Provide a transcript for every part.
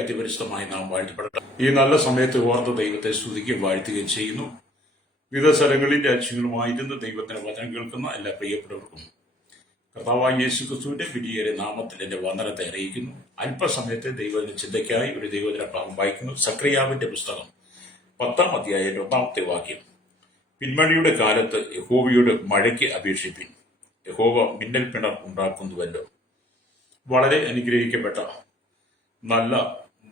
അതിപരിശുദ്ധമായി നാം വാഴ്ത്തപ്പെടട്ടെ. ഈ നല്ല സമയത്ത് ഓർത്ത ദൈവത്തെ സ്തുതിക്കുകയും വാഴ്ത്തുകയും ചെയ്യുന്നു. വിവിധ സ്ഥലങ്ങളിൽ രാജ്യങ്ങളുമായിരുന്ന് ദൈവത്തിന്റെ വചനം കേൾക്കുന്ന എല്ലാ പ്രിയപ്പെട്ടവർക്കും കർത്താവായ യേശുക്രിസ്തുവിന്റെ വിധിയേറെ നാമത്തിൽ എന്റെ വന്ദനത്തെ അറിയിക്കുന്നു. അല്പസമയത്തെ ദൈവത്തിന്റെ ചിന്തയ്ക്കായി ഒരു ദൈവത്തിന്റെ ഭാഗം വായിക്കുന്നു. സക്രിയാവിന്റെ പുസ്തകം 10-ാം അധ്യായം 1-ാമത്തെ വാക്യം. പിന്മഴയുടെ കാലത്ത് യഹോവയോട് മഴയ്ക്ക് അപേക്ഷിപ്പിൻ, യഹോവ മിന്നൽ പിണർ ഉണ്ടാക്കുന്നുവല്ലോ. വളരെ അനുഗ്രഹിക്കപ്പെട്ട നല്ല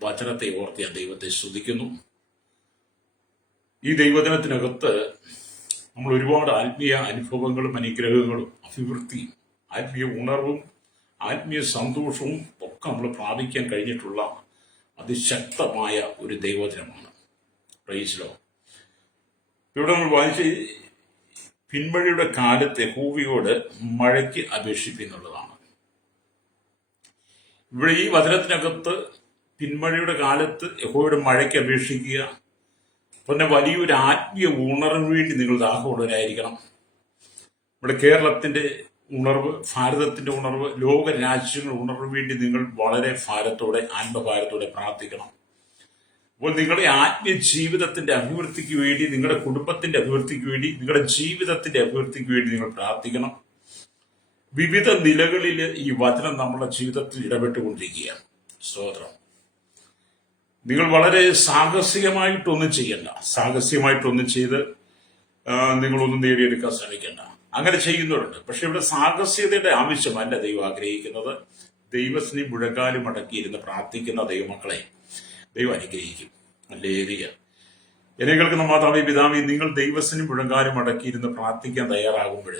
വചനത്തെ ഓർത്ത് ഞാൻ ദൈവത്തെ സ്തുതിക്കുന്നു. ഈ ദൈവദിനത്തിനകത്ത് നമ്മൾ ഒരുപാട് ആത്മീയ അനുഭവങ്ങളും അനുഗ്രഹങ്ങളും അഭിവൃദ്ധിയും ആത്മീയ ഉണർവും ആത്മീയ സന്തോഷവും ഒക്കെ നമ്മൾ പ്രാപിക്കാൻ കഴിഞ്ഞിട്ടുള്ള അതിശക്തമായ ഒരു ദൈവദിനമാണ്. Praise Lord. ഇവിടെ നമ്മൾ വായിച്ച് പിന്മഴയുടെ കാലത്ത് യഹോവയോട് മഴയ്ക്ക് അപേക്ഷിപ്പിന്നുള്ളതാണ്. ഇവിടെ ഈ വചനത്തിനകത്ത് പിന്മഴയുടെ കാലത്ത് യഹോവയുടെ മഴയ്ക്ക് അപേക്ഷിക്കുക, പിന്നെ വലിയൊരു ആത്മീയ ഉണർവിന് വേണ്ടി നിങ്ങൾ ദാഹമുള്ളവരായിരിക്കണം. ഇവിടെ കേരളത്തിന്റെ ഉണർവ്, ഭാരതത്തിന്റെ ഉണർവ്, ലോക രാജ്യങ്ങളുടെ ഉണർവിന് വേണ്ടി നിങ്ങൾ വളരെ ഭാരത്തോടെ ആത്മഭാരത്തോടെ പ്രാർത്ഥിക്കണം. അപ്പോൾ നിങ്ങളുടെ ആത്മീയ ജീവിതത്തിന്റെ അഭിവൃദ്ധിക്ക് വേണ്ടി, നിങ്ങളുടെ കുടുംബത്തിന്റെ അഭിവൃദ്ധിക്ക് വേണ്ടി, നിങ്ങളുടെ ജീവിതത്തിന്റെ അഭിവൃദ്ധിക്ക് വേണ്ടി നിങ്ങൾ പ്രാർത്ഥിക്കണം. വിവിധ നിലകളിൽ ഈ വചനം നമ്മുടെ ജീവിതത്തിൽ ഇടപെട്ടുകൊണ്ടിരിക്കുകയാണ്. സ്തോത്രം. നിങ്ങൾ വളരെ സാഹസികമായിട്ടൊന്നും ചെയ്യണ്ട. സാഹസികമായിട്ടൊന്നും ചെയ്ത് നിങ്ങളൊന്നും നേടിയെടുക്കാൻ ശ്രമിക്കേണ്ട. അങ്ങനെ ചെയ്യുന്നവരുണ്ട്. പക്ഷെ ഇവിടെ സാഹസികതയുടെ ആവശ്യമല്ല ദൈവം ആഗ്രഹിക്കുന്നത്. ദൈവസ്നേഹം മുഴക്കാലും അടക്കിയിരുന്ന് പ്രാർത്ഥിക്കുന്ന ദൈവമക്കളെ ദൈവം അനുഗ്രഹിക്കും. ഹല്ലേലൂയ. എന്നെ കേൾക്കുന്ന മാതാവേ, പിതാവേ, നിങ്ങൾ ദൈവസ്നേഹം മുഴങ്കാലും അടക്കിയിരുന്ന് പ്രാർത്ഥിക്കാൻ തയ്യാറാകുമ്പോൾ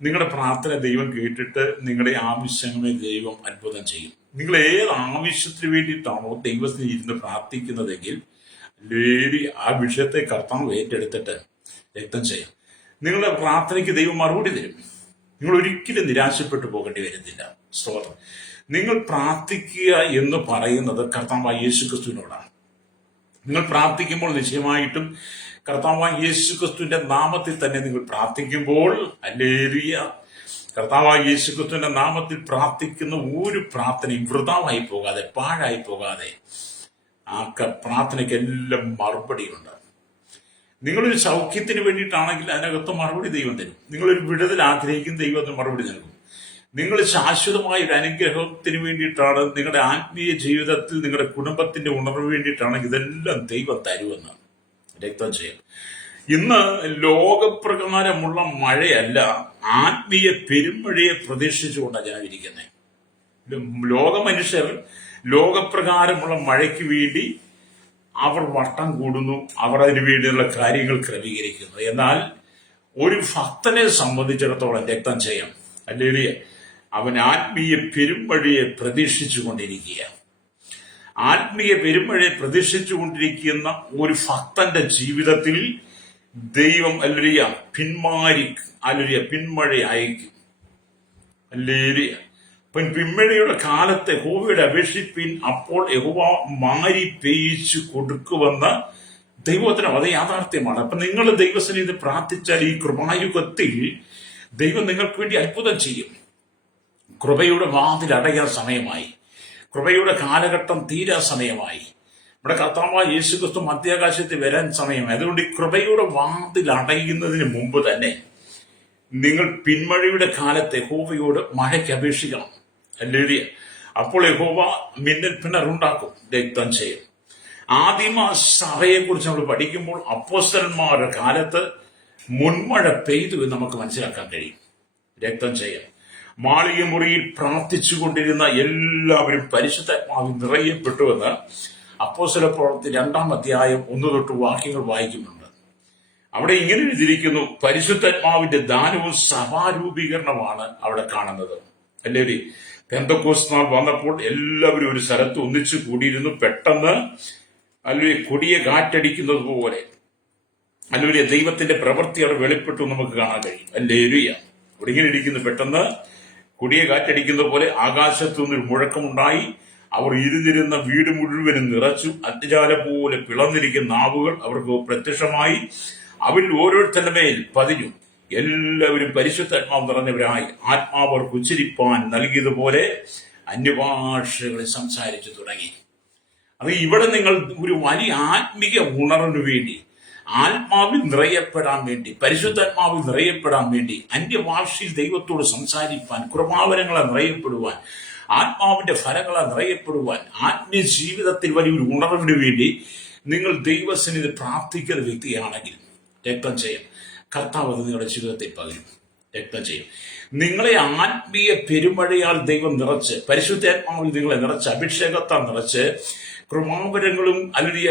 നിങ്ങളുടെ പ്രാർത്ഥന ദൈവം കേട്ടിട്ട് നിങ്ങളുടെ ആവശ്യങ്ങളിൽ ദൈവം അത്ഭുതം ചെയ്യും. നിങ്ങൾ ഏത് ആവശ്യത്തിന് വേണ്ടിയിട്ടാണോ ദൈവത്തിന് ഇരുന്ന് പ്രാർത്ഥിക്കുന്നതെങ്കിൽ ആ വിഷയത്തെ കർത്താവ് ഏറ്റെടുത്തിട്ട് രക്തം ചെയ്യും. നിങ്ങളുടെ പ്രാർത്ഥനയ്ക്ക് ദൈവം മറുപടി തരും. നിങ്ങൾ ഒരിക്കലും നിരാശപ്പെട്ടു പോകേണ്ടി വരുന്നില്ല. സ്തോത്രം. നിങ്ങൾ പ്രാർത്ഥിക്കുക എന്ന് പറയുന്നത് കർത്താവായ യേശുക്രിസ്തുവിനോടാണ്. നിങ്ങൾ പ്രാർത്ഥിക്കുമ്പോൾ നിശ്ചയമായിട്ടും കർത്താവായ യേശുക്രിസ്തുവിന്റെ നാമത്തിൽ തന്നെ നിങ്ങൾ പ്രാർത്ഥിക്കുമ്പോൾ, ഹല്ലേലൂയ, കർത്താവായ യേശുക്രിസ്തുവിന്റെ നാമത്തിൽ പ്രാർത്ഥിക്കുന്ന ഒരു പ്രാർത്ഥനയും വൃഥാവായി പോകാതെ, പാഴായി പോകാതെ ആ പ്രാർത്ഥനയ്ക്കെല്ലാം മറുപടിയുണ്ട്. നിങ്ങളൊരു സൗഖ്യത്തിന് വേണ്ടിയിട്ടാണെങ്കിൽ അതിനകത്ത് മറുപടി ദൈവം തരും. നിങ്ങളൊരു വിടുതൽ ആഗ്രഹിക്കുന്ന ദൈവം അതിന് മറുപടി നൽകും. നിങ്ങൾ ശാശ്വതമായ ഒരു അനുഗ്രഹത്തിന് വേണ്ടിയിട്ടാണ്, നിങ്ങളുടെ ആത്മീയ ജീവിതത്തിൽ നിങ്ങളുടെ കുടുംബത്തിന്റെ ഉണർവ് വേണ്ടിയിട്ടാണെങ്കിൽ ഇതെല്ലാം ദൈവം തരുമെന്ന് രക്തം ചെയ്യും. ഇന്ന് ലോകപ്രകാരമുള്ള മഴയല്ല, ആത്മീയ പെരുമഴയെ പ്രതീക്ഷിച്ചുകൊണ്ടാണ് ഞാൻ ഇരിക്കുന്നത്. ലോക മനുഷ്യർ ലോകപ്രകാരമുള്ള മഴയ്ക്ക് വേണ്ടി അവർ വട്ടം കൂടുന്നു, അവർ അതിനു വേണ്ടിയുള്ള കാര്യങ്ങൾ ക്രമീകരിക്കുന്നു. എന്നാൽ ഒരു ഭക്തനെ സംബന്ധിച്ചിടത്തോളം രക്തം ചെയ്യാം, അല്ലെങ്കിൽ അവൻ ആത്മീയ പെരുമഴയെ പ്രതീക്ഷിച്ചു കൊണ്ടിരിക്കുക. ആത്മീയ പെരുമഴയെ പ്രതീക്ഷിച്ചുകൊണ്ടിരിക്കുന്ന ഒരു ഭക്തന്റെ ജീവിതത്തിൽ ദൈവം പിന്മഴ അയക്കും. അല്ലേലിയ. പിന്മഴയുടെ കാലത്ത് യഹോവയുടെ അപേക്ഷിപ്പിൻ, അപ്പോൾ യഹോവ മാരി പെയ്യിച്ചു കൊടുക്കുമെന്ന ദൈവവചനം. അത് യാഥാർത്ഥ്യമാണ്. അപ്പൊ നിങ്ങൾ ദൈവസന്നിധിയിൽ പ്രാർത്ഥിച്ചാൽ ഈ കൃപായുഗത്തിൽ ദൈവം നിങ്ങൾക്ക് വേണ്ടി അത്ഭുതം ചെയ്യും. കൃപയുടെ വാതിൽ അടയാൻ സമയമായി. കൃപയുടെ കാലഘട്ടം തീരാ സമയമായി. നമ്മുടെ കർത്താവായ യേശുക്രിസ്തു മധ്യാകാശത്തിൽ വരാൻ സമയമായി. അതുകൊണ്ട് ഈ കൃപയുടെ വാതിൽ അടയുന്നതിന് മുമ്പ് തന്നെ നിങ്ങൾ പിന്മഴയുടെ കാലത്ത് യഹോവയോട് മഴയ്ക്ക് അപേക്ഷിക്കണം. ഹല്ലേലൂയ. അപ്പോൾ യഹോവ മിന്നൽ പിണറുണ്ടാക്കും, രക്തം ചെയ്യും. ആദിമ സഭയെ കുറിച്ച് നമ്മൾ പഠിക്കുമ്പോൾ അപ്പോസ്തലന്മാരുടെ കാലത്ത് മുൻമഴ പെയ്തു എന്ന് നമുക്ക് മനസ്സിലാക്കാൻ കഴിയും. രക്തം ചെയ്യാം. മാളിക മുറിയിൽ പ്രാർത്ഥിച്ചുകൊണ്ടിരുന്ന എല്ലാവരും പരിശുദ്ധാത്മാവിൽ നിറയപ്പെട്ടുവെന്ന് അപ്പോസ്തല പ്രവൃത്തി 2-ാം അധ്യായം 1 തൊട്ട് വാക്യങ്ങൾ വായിക്കുന്നുണ്ട്. അവിടെ ഇങ്ങനെ എഴുതിയിരിക്കുന്നു, പരിശുദ്ധാത്മാവിന്റെ ദാനവും സഭാരൂപീകരണമാണ് അവിടെ കാണുന്നത്. അല്ലേ? പെന്തക്കോസ്ത് നാൾ വന്നപ്പോൾ എല്ലാവരും ഒരു സ്ഥലത്ത് ഒന്നിച്ചു കൂടിയിരുന്നു. പെട്ടെന്ന് കൊടിയ കാറ്റടിക്കുന്നത് പോലെ ദൈവത്തിന്റെ പ്രവൃത്തി അവിടെ വെളിപ്പെട്ടു നമുക്ക് കാണാൻ കഴിയും. ഹല്ലേലൂയ. അവിടെ ഇങ്ങനെ ഇരിക്കുന്നു, പെട്ടെന്ന് കൊടിയ കാറ്റടിക്കുന്ന പോലെ ആകാശത്തു നിന്നൊരു മുഴക്കമുണ്ടായി. അവർ ഇരുന്നിരുന്ന വീട് മുഴുവനും നിറച്ചു. അഗ്നിജ്വാല പോലെ പിളർന്നിരിക്കുന്ന നാവുകൾ അവർക്ക് പ്രത്യക്ഷമായി. അവരിൽ ഓരോരുത്തരുടെ മേൽ പതിഞ്ഞു. എല്ലാവരും പരിശുദ്ധാത്മാവ് നിറഞ്ഞവരായി ആത്മാവർക്ക് ഉച്ചരിപ്പാൻ നൽകിയതുപോലെ അന്യഭാഷകളിൽ സംസാരിച്ചു തുടങ്ങി. അത് ഇവിടെ നിങ്ങൾ ഒരു വലിയ ആത്മീയ ഉണർവിന് വേണ്ടി, ആത്മാവിൽ നിറയപ്പെടാൻ വേണ്ടി, പരിശുദ്ധാത്മാവിൽ നിറയപ്പെടാൻ വേണ്ടി, അന്യഭാഷയിൽ ദൈവത്തോട് സംസാരിപ്പാൻ, കൃപാവരങ്ങളെ നിറയപ്പെടുവാൻ, ആത്മാവിന്റെ ഫലങ്ങളെ നിറയപ്പെടുവാൻ, ആത്മീയ ജീവിതത്തിൽ വലിയൊരു ഉണർവിന് വേണ്ടി നിങ്ങൾ ദൈവസന്നിധി പ്രാർത്ഥിക്കുന്ന വ്യക്തിയാണെങ്കിൽ രക്തം ചെയ്യും. കർത്താവ് അത് നിങ്ങളുടെ ജീവിതത്തിൽ പകരും. രക്തം ചെയ്യും. നിങ്ങളെ ആത്മീയ പെരുമഴയാൽ ദൈവം നിറച്ച്, പരിശുദ്ധാത്മാവിൽ നിങ്ങളെ നിറച്ച്, അഭിഷേകത്താൽ നിറച്ച്, കൃപാവരങ്ങളും അല്ലെങ്കിൽ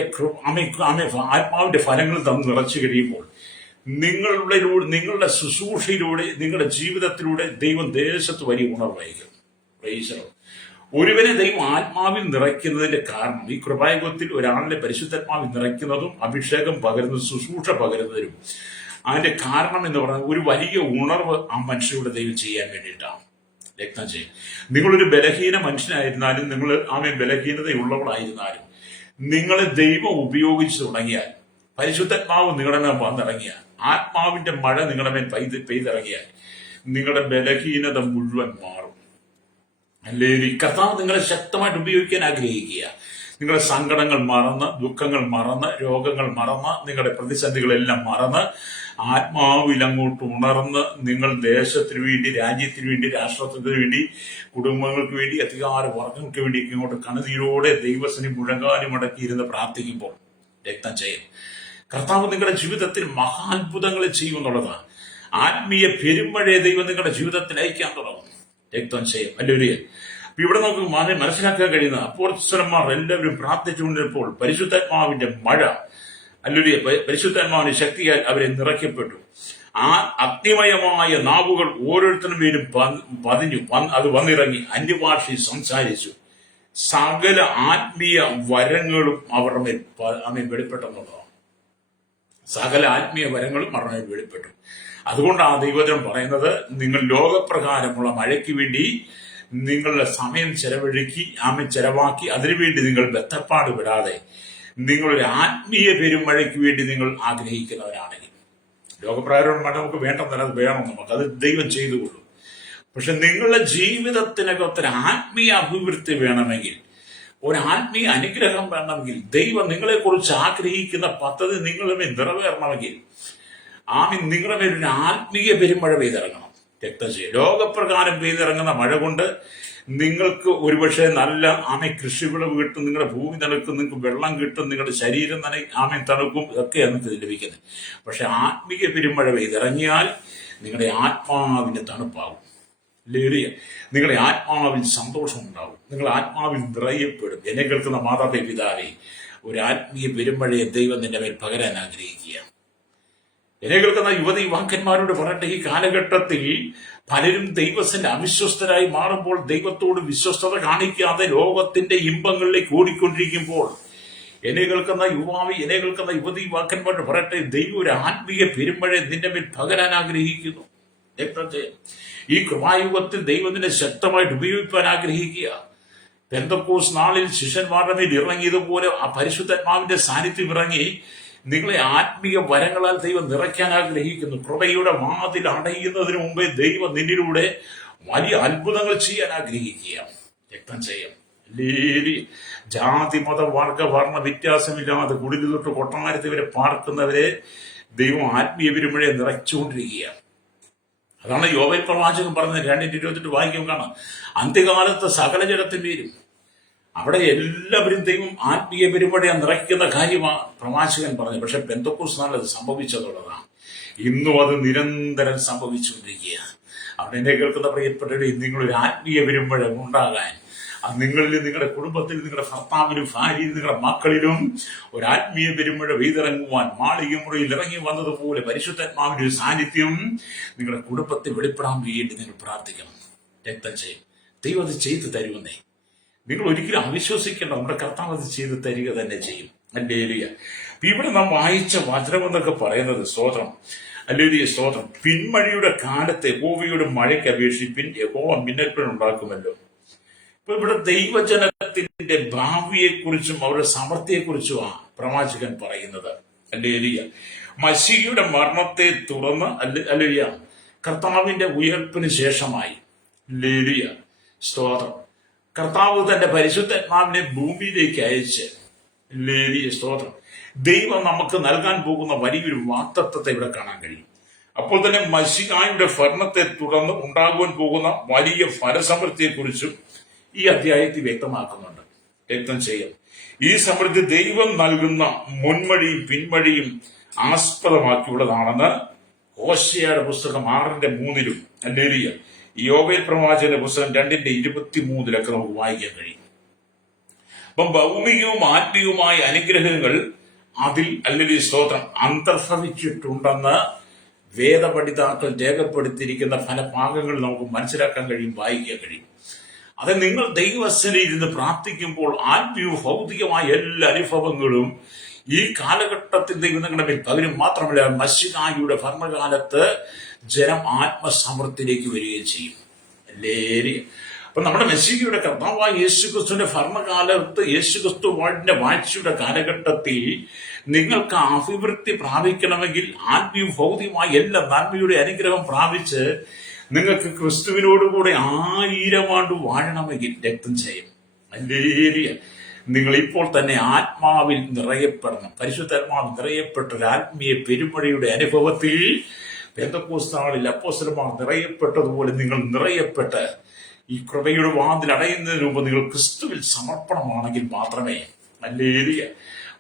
ആത്മാവിന്റെ ഫലങ്ങളും തമ്മിൽ നിറച്ചു കഴിയുമ്പോൾ നിങ്ങളുടെ ശുശ്രൂഷയിലൂടെ, നിങ്ങളുടെ ജീവിതത്തിലൂടെ ദൈവം ദേശത്ത് വലിയ ഉണർവായിരിക്കും. ഒരുവനെ ദൈവം ആത്മാവിൽ നിറയ്ക്കുന്നതിന്റെ കാരണം, ഈ കൃപായുഗത്തിൽ ഒരാളിനെ പരിശുദ്ധാത്മാവിൽ നിറയ്ക്കുന്നതും അഭിഷേകം പകരുന്നതും ശുശ്രൂഷ പകരുന്നതിനും അതിന്റെ കാരണം എന്ന് പറയുന്നത് ഒരു വലിയ ഉണർവ് ആ മനുഷ്യരുടെ ദൈവം ചെയ്യാൻ വേണ്ടിയിട്ടാണ്. രക്തം ചെയ്യും. നിങ്ങളൊരു ബലഹീന മനുഷ്യനായിരുന്നാലും, നിങ്ങൾ ബലഹീനതയുള്ളവളായിരുന്നാലും, നിങ്ങളെ ദൈവം ഉപയോഗിച്ചു തുടങ്ങിയാൽ, പരിശുദ്ധാത്മാവ് നിങ്ങളുടെ മേൽ വന്നിറങ്ങിയാൽ, ആത്മാവിന്റെ മഴ നിങ്ങളുടെ മേൽ പെയ്തിറങ്ങിയാൽ നിങ്ങളുടെ ബലഹീനത മുഴുവൻ മാറും. അല്ലെങ്കിൽ കർത്താവ് നിങ്ങളെ ശക്തമായിട്ട് ഉപയോഗിക്കാൻ ആഗ്രഹിക്കുക. നിങ്ങളുടെ സങ്കടങ്ങൾ മറന്ന്, ദുഃഖങ്ങൾ മറന്ന്, രോഗങ്ങൾ മറന്ന്, നിങ്ങളുടെ പ്രതിസന്ധികളെല്ലാം മറന്ന്, ആത്മാവിൽ അങ്ങോട്ട് ഉണർന്ന് നിങ്ങൾ ദേശത്തിന് വേണ്ടി, രാജ്യത്തിന് വേണ്ടി, രാഷ്ട്രത്തിന് വേണ്ടി, കുടുംബങ്ങൾക്ക് വേണ്ടി, അധികാര വർഗങ്ങൾക്ക് വേണ്ടി ഇങ്ങോട്ട് കണ്ണുനീരോടെ ദൈവസനി മുഴങ്ങാനും അടക്കിയിരുന്ന് പ്രാർത്ഥിക്കുമ്പോൾ രക്തം ചെയ്യും. കർത്താവ് നിങ്ങളുടെ ജീവിതത്തിൽ മഹാത്ഭുതങ്ങൾ ചെയ്യുമെന്നുള്ളതാണ്. ആത്മീയ പെരുമഴയെ ദൈവം നിങ്ങളുടെ ജീവിതത്തിൽ അയക്കാൻ തുടങ്ങും. രക്തം ചെയ്യും. അല്ലെ, ഇവിടെ നമുക്ക് മനസ്സിലാക്കാൻ കഴിയുന്ന അപ്പോസ്തലന്മാർ എല്ലാവരും പ്രാർത്ഥിച്ചുകൊണ്ടിരുന്നപ്പോൾ പരിശുദ്ധാത്മാവിന്റെ മഴ, അല്ലെ, പരിശുദ്ധാത്മാവിന്റെ ശക്തിയാൽ അവരെ നിറയ്ക്കപ്പെട്ടു. ആ അഗ്നിമയമായ നാവുകൾ ഓരോരുത്തരും പേരും പതിഞ്ഞു, അത് വന്നിറങ്ങി അന്യഭാഷയിൽ സംസാരിച്ചു. സകല ആത്മീയ വരങ്ങളും അവരുടെ മേൽ വെളിപ്പെട്ടെന്നുള്ളതാണ്. സകല ആത്മീയ വരങ്ങളും അവരുടെ മേൽ വെളിപ്പെട്ടു. അതുകൊണ്ട് ആ ദൈവജനം പറയുന്നത്, നിങ്ങൾ ലോകപ്രകാരമുള്ള മഴയ്ക്ക് വേണ്ടി നിങ്ങളുടെ സമയം ചെലവാക്കി അതിനുവേണ്ടി നിങ്ങൾ ബദ്ധപ്പാട് വിടാതെ നിങ്ങളൊരു ആത്മീയ പെരുമഴയ്ക്ക് വേണ്ടി നിങ്ങൾ ആഗ്രഹിക്കുന്നവരാണെങ്കിൽ, ലോകപ്രകാരമുള്ള മഴ നമുക്ക് വേണ്ടെന്നല്ല, അത് വേണം, നമുക്കത് ദൈവം ചെയ്തുകൊള്ളും. പക്ഷെ നിങ്ങളുടെ ജീവിതത്തിനകത്തൊരു ആത്മീയ അഭിവൃദ്ധി വേണമെങ്കിൽ, ഒരു ആത്മീയ അനുഗ്രഹം വേണമെങ്കിൽ, ദൈവം നിങ്ങളെക്കുറിച്ച് ആഗ്രഹിക്കുന്ന പദ്ധതി നിങ്ങളുടെ നിറവേറണമെങ്കിൽ നിങ്ങളുടെ മേലൊരു ആത്മീയ പെരുമഴ പെയ്തിറങ്ങണം. രക്തം ചെയ്യും. ലോകപ്രകാരം പെയ്തിറങ്ങുന്ന മഴ കൊണ്ട് നിങ്ങൾക്ക് ഒരുപക്ഷെ നല്ല കൃഷിവിളവ് കിട്ടും, നിങ്ങളുടെ ഭൂമി തണുക്കും, നിങ്ങൾക്ക് വെള്ളം കിട്ടും, നിങ്ങളുടെ ശരീരം തണുക്കും, ഇതൊക്കെയാണ് നിങ്ങൾക്ക് ലഭിക്കുന്നത്. പക്ഷെ ആത്മീയ പെരുമഴ പെയ്തിറങ്ങിയാൽ നിങ്ങളുടെ ആത്മാവിന്റെ തണുപ്പാകും. നിങ്ങളുടെ ആത്മാവിൽ സന്തോഷം ഉണ്ടാവും, നിങ്ങൾ ആത്മാവിൽ നിറയപ്പെടും. എന്നെ കേൾക്കുന്ന മാതാവേ, പിതാവേ, ഒരു ആത്മീയ പെരുമഴയെ ദൈവം നിന്റെ മേൽ പകരാൻ ആഗ്രഹിക്കുക. എന്നെ കേൾക്കുന്ന യുവാക്കന്മാരോട് പറയട്ടെ, ഈ കാലഘട്ടത്തിൽ പലരും ദൈവത്തിന്റെ അവിശ്വസ്തരായി മാറുമ്പോൾ, ദൈവത്തോട് വിശ്വസ്തത കാണിക്കാതെ ലോകത്തിന്റെ ഇമ്പങ്ങളിലേക്ക് ഓടിക്കൊണ്ടിരിക്കുമ്പോൾ, എന്നെ കേൾക്കുന്ന യുവാക്കന്മാരോട് പറയട്ടെ, ദൈവം ഒരു ആത്മീയ പെരുമഴ നിന്റെ മേൽ പകരാൻ ആഗ്രഹിക്കുന്നു. ഈ കൃപായുഗത്തിൽ ദൈവത്തിനെ ശക്തമായിട്ട് ഉപയോഗിക്കാൻ ആഗ്രഹിക്കുക. പെന്തക്കോസ്ത് നാളിൽ ശിഷ്യന്മാരുടെ മേൽ ഇറങ്ങിയതുപോലെ ആ പരിശുദ്ധാത്മാവിന്റെ സാന്നിധ്യം ഇറങ്ങി നിങ്ങളെ ആത്മീയ വരങ്ങളാൽ ദൈവം നിറയ്ക്കാൻ ആഗ്രഹിക്കുന്നു. കൃപയുടെ വാതിൽ അടയുന്നതിന് മുമ്പേ ദൈവം നിന്നിലൂടെ വലിയ അത്ഭുതങ്ങൾ ചെയ്യാൻ ആഗ്രഹിക്കുക. രക്തം ചെയ്യാം. ജാതി മത വർണ്ണ വ്യത്യാസമില്ലാതെ കുടിൽ തൊട്ട് കൊട്ടാരത്തിൽ വരെ പാർക്കുന്നവരെ ദൈവം ആത്മീയ പെരുമഴയെ നിറച്ചുകൊണ്ടിരിക്കുക. അതാണ് യോവേൽ പ്രവാചകൻ പറഞ്ഞത്. 2:28 വായിക്കും കാണാം. അന്ത്യകാലത്ത് സകല ജനത്തിന്മേലും, അവിടെ എല്ലാവരും ദൈവം ആത്മീയ പെരുമഴയെ നിറയ്ക്കുന്ന കാര്യമാണ് പ്രവാചകൻ പറഞ്ഞത്. പക്ഷെ പെന്തക്കോസ്ത് നാളിൽ അത് സംഭവിച്ചതുള്ളതാണ്. ഇന്നും അത് നിരന്തരം സംഭവിച്ചുകൊണ്ടിരിക്കുക. അവിടെ എന്നെ കേൾക്കുന്ന പ്രിയപ്പെട്ടവരെ, നിങ്ങളൊരു ആത്മീയ പെരുമഴ ഉണ്ടാകാൻ, അത് നിങ്ങളിൽ, നിങ്ങളുടെ കുടുംബത്തിൽ, നിങ്ങളുടെ ഭർത്താവിലും ഭാര്യയിലും നിങ്ങളുടെ മക്കളിലും ഒരു ആത്മീയ പെരുമഴ പെയ്തിറങ്ങുവാൻ, മാളിക മുറിയിൽ ഇറങ്ങി വന്നതുപോലെ പരിശുദ്ധാത്മാവിന്റെ ഒരു സാന്നിധ്യം നിങ്ങളുടെ കുടുംബത്തിൽ വെളിപ്പെടാൻ വേണ്ടി നിങ്ങൾ പ്രാർത്ഥിക്കണം. രക്തം ചെയ്യും. ദൈവം അത് ചെയ്തു തരുമെന്നേ. നിങ്ങൾ ഒരിക്കലും അവിശ്വസിക്കേണ്ട, നമ്മുടെ കർത്താവ് അത് ചെയ്ത് തരിക തന്നെ ചെയ്യും. ഹല്ലേലൂയ. ഇവിടെ നാം വായിച്ച വചനമെന്നൊക്കെ പറയുന്നത്, സ്തോത്രം, ഹല്ലേലൂയ, സ്തോത്രം, പിന്മഴയുടെ കാലത്ത് യഹോവയുടെ മഴയ്ക്ക് അപേക്ഷിപ്പിൻ, യഹോവ മിന്നൽപ്പൻ ഉണ്ടാക്കുമല്ലോ. ഇപ്പൊ ഇവിടെ ദൈവജനത്തിന്റെ ഭാവിയെക്കുറിച്ചും അവരുടെ സമൃദ്ധിയെക്കുറിച്ചുമാണ് പ്രവാചകൻ പറയുന്നത്. ഹല്ലേലൂയ. മശീഹയുടെ മരണത്തെ തുടർന്ന്, ഹല്ലേലൂയ, കർത്താവിന്റെ ഉയർപ്പിന് ശേഷമായി, ഹല്ലേലൂയ, സ്തോത്രം, കർത്താവ് തന്റെ പരിശുദ്ധാത്മാവിനെ ഭൂമിയിലേക്ക് അയച്ച് ലേലിയ സ്തോത്രം. ദൈവം നമുക്ക് നൽകാൻ പോകുന്ന വലിയൊരു വാഗ്ദത്തത്തെ ഇവിടെ കാണാൻ കഴിയും. അപ്പോൾ തന്നെ മശിഹായുടെ ഭരണത്തെ തുടർന്ന് ഉണ്ടാകുവാൻ പോകുന്ന വലിയ ഫലസമൃദ്ധിയെക്കുറിച്ചും ഈ അധ്യായത്തിൽ വ്യക്തമാക്കുന്നുണ്ട്. വ്യക്തം ചെയ്യാം. ഈ സമൃദ്ധി ദൈവം നൽകുന്ന മുൻവഴിയും പിൻവഴിയും ആസ്പദമാക്കിയുള്ളതാണെന്ന് ഹോശേയയുടെ പുസ്തകം 6:3 അല്ലേലിയ യോവേൽ പ്രവാചകന്റെ പുസ്തകം 2:23 നമുക്ക് വായിക്കാൻ കഴിയും. അപ്പം ഭൗമികവും ആത്മീയവുമായ അനുഗ്രഹങ്ങൾ അതിൽ അല്ലെങ്കിൽ സ്തോത്രം അന്തർഭവിച്ചിട്ടുണ്ടെന്ന് വേദപഠിതാക്കൾ രേഖപ്പെടുത്തിയിരിക്കുന്ന പല ഭാഗങ്ങൾ നമുക്ക് മനസ്സിലാക്കാൻ കഴിയും, വായിക്കാൻ കഴിയും. അത് നിങ്ങൾ ദൈവസ്ഥയിൽ ഇരുന്ന് പ്രാർത്ഥിക്കുമ്പോൾ ആത്മീയവും ഭൗതികമായ എല്ലാ അനുഭവങ്ങളും ഈ കാലഘട്ടത്തിൽ ദൈവം നിങ്ങളുടെ മേൽ പകരും. മാത്രമല്ല മശിഹായുടെ ഭരണകാലത്ത് ജനം ആത്മസമൃദ്ധിയിലേക്ക് വരികയും ചെയ്യും. അല്ലേ? അപ്പൊ നമ്മുടെ മെസ്സിഹയുടെ കർത്താവായ യേശുക്രിസ്തുവിന്റെ ഭരണകാലത്ത്, യേശുക്രിസ്തു വാഴ്ചയുടെ വാഴ്ചയുടെ കാലഘട്ടത്തിൽ നിങ്ങൾക്ക് അഭിവൃദ്ധി പ്രാപിക്കണമെങ്കിൽ ആത്മീയ ഭൗതികമായ എല്ലാ നന്മയുടെ അനുഗ്രഹം പ്രാപിച്ച് നിങ്ങൾക്ക് ക്രിസ്തുവിനോടുകൂടെ 1000 ആണ്ട് വാഴണമെങ്കിൽ രക്തം ചെയ്യും. അല്ലേലിയ നിങ്ങൾ ഇപ്പോൾ തന്നെ ആത്മാവിൽ നിറയപ്പെടണം. പരിശുദ്ധാത്മാവിൽ നിറയപ്പെട്ട ഒരു ആത്മീയ പെരുമഴയുടെ അനുഭവത്തിൽ പെന്തക്കോസ്താളിൽ അപ്പോസ്തലന്മാർ നിറയപ്പെട്ടതുപോലെ നിങ്ങൾ നിറയപ്പെട്ട് ഈ കൃപയുടെ വാതിൽ അടയുന്നതിന് മുമ്പ് നിങ്ങൾ ക്രിസ്തുവിൽ സമർപ്പണമാണെങ്കിൽ മാത്രമേ അല്ലേലിയ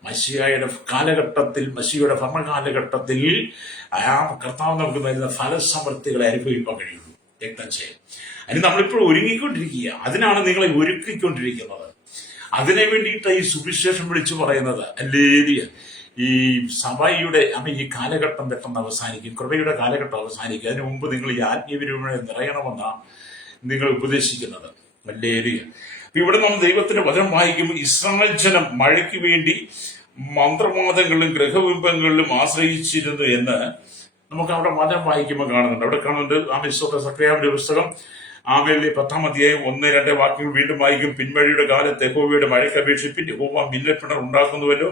മശിഹായുടെ കാലഘട്ടത്തിൽ, മശിഹയുടെ ഭരണകാലഘട്ടത്തിൽ ആ കർത്താവ് നമുക്ക് നൽകുന്ന ഫലസമൃദ്ധികളെ അനുഭവിക്കാൻ കഴിയുള്ളൂ. രക്തം ചെയ്യും. അതിന് നമ്മളിപ്പോൾ ഒരുങ്ങിക്കൊണ്ടിരിക്കുക. അതിനാണ് നിങ്ങളെ ഒരുക്കിക്കൊണ്ടിരിക്കുന്നത്. അതിനു വേണ്ടിയിട്ട് ഈ സുവിശേഷം വിളിച്ചു പറയുന്നത്. അല്ലേലിയ ഈ സഭയുടെ ഈ കാലഘട്ടം പെട്ടെന്ന് അവസാനിക്കും, കൃപയുടെ കാലഘട്ടം അവസാനിക്കും. അതിനു മുമ്പ് നിങ്ങൾ ഈ ആത്മീയപരമായി നിറയണമെന്നാണ് നിങ്ങൾ ഉപദേശിക്കുന്നത്. അല്ലേലിയ ഇവിടെ നമ്മൾ ദൈവത്തിന്റെ വചനം വായിക്കുമ്പോൾ ഇസ്രായേൽ ജനം മഴയ്ക്ക് വേണ്ടി മന്ത്രവാദങ്ങളിലും ഗ്രഹബിംബങ്ങളിലും ആശ്രയിച്ചിരുന്നു എന്ന് നമുക്ക് അവിടെ വചനം വായിക്കുമ്പോൾ കാണുന്നുണ്ട്. അവിടെ കാണുന്നുണ്ട് സക്രിയാവിന്റെ പുസ്തകം 10-1-2 വാക്യങ്ങൾ വീണ്ടും വായിക്കും. പിൻവഴിയുടെ കാലത്ത് യഹോവയുടെ മഴയ്ക്ക് അപേക്ഷിപ്പിൻ, യഹോവ മിന്നൽപ്പിണർ ഉണ്ടാക്കുന്നുവല്ലോ,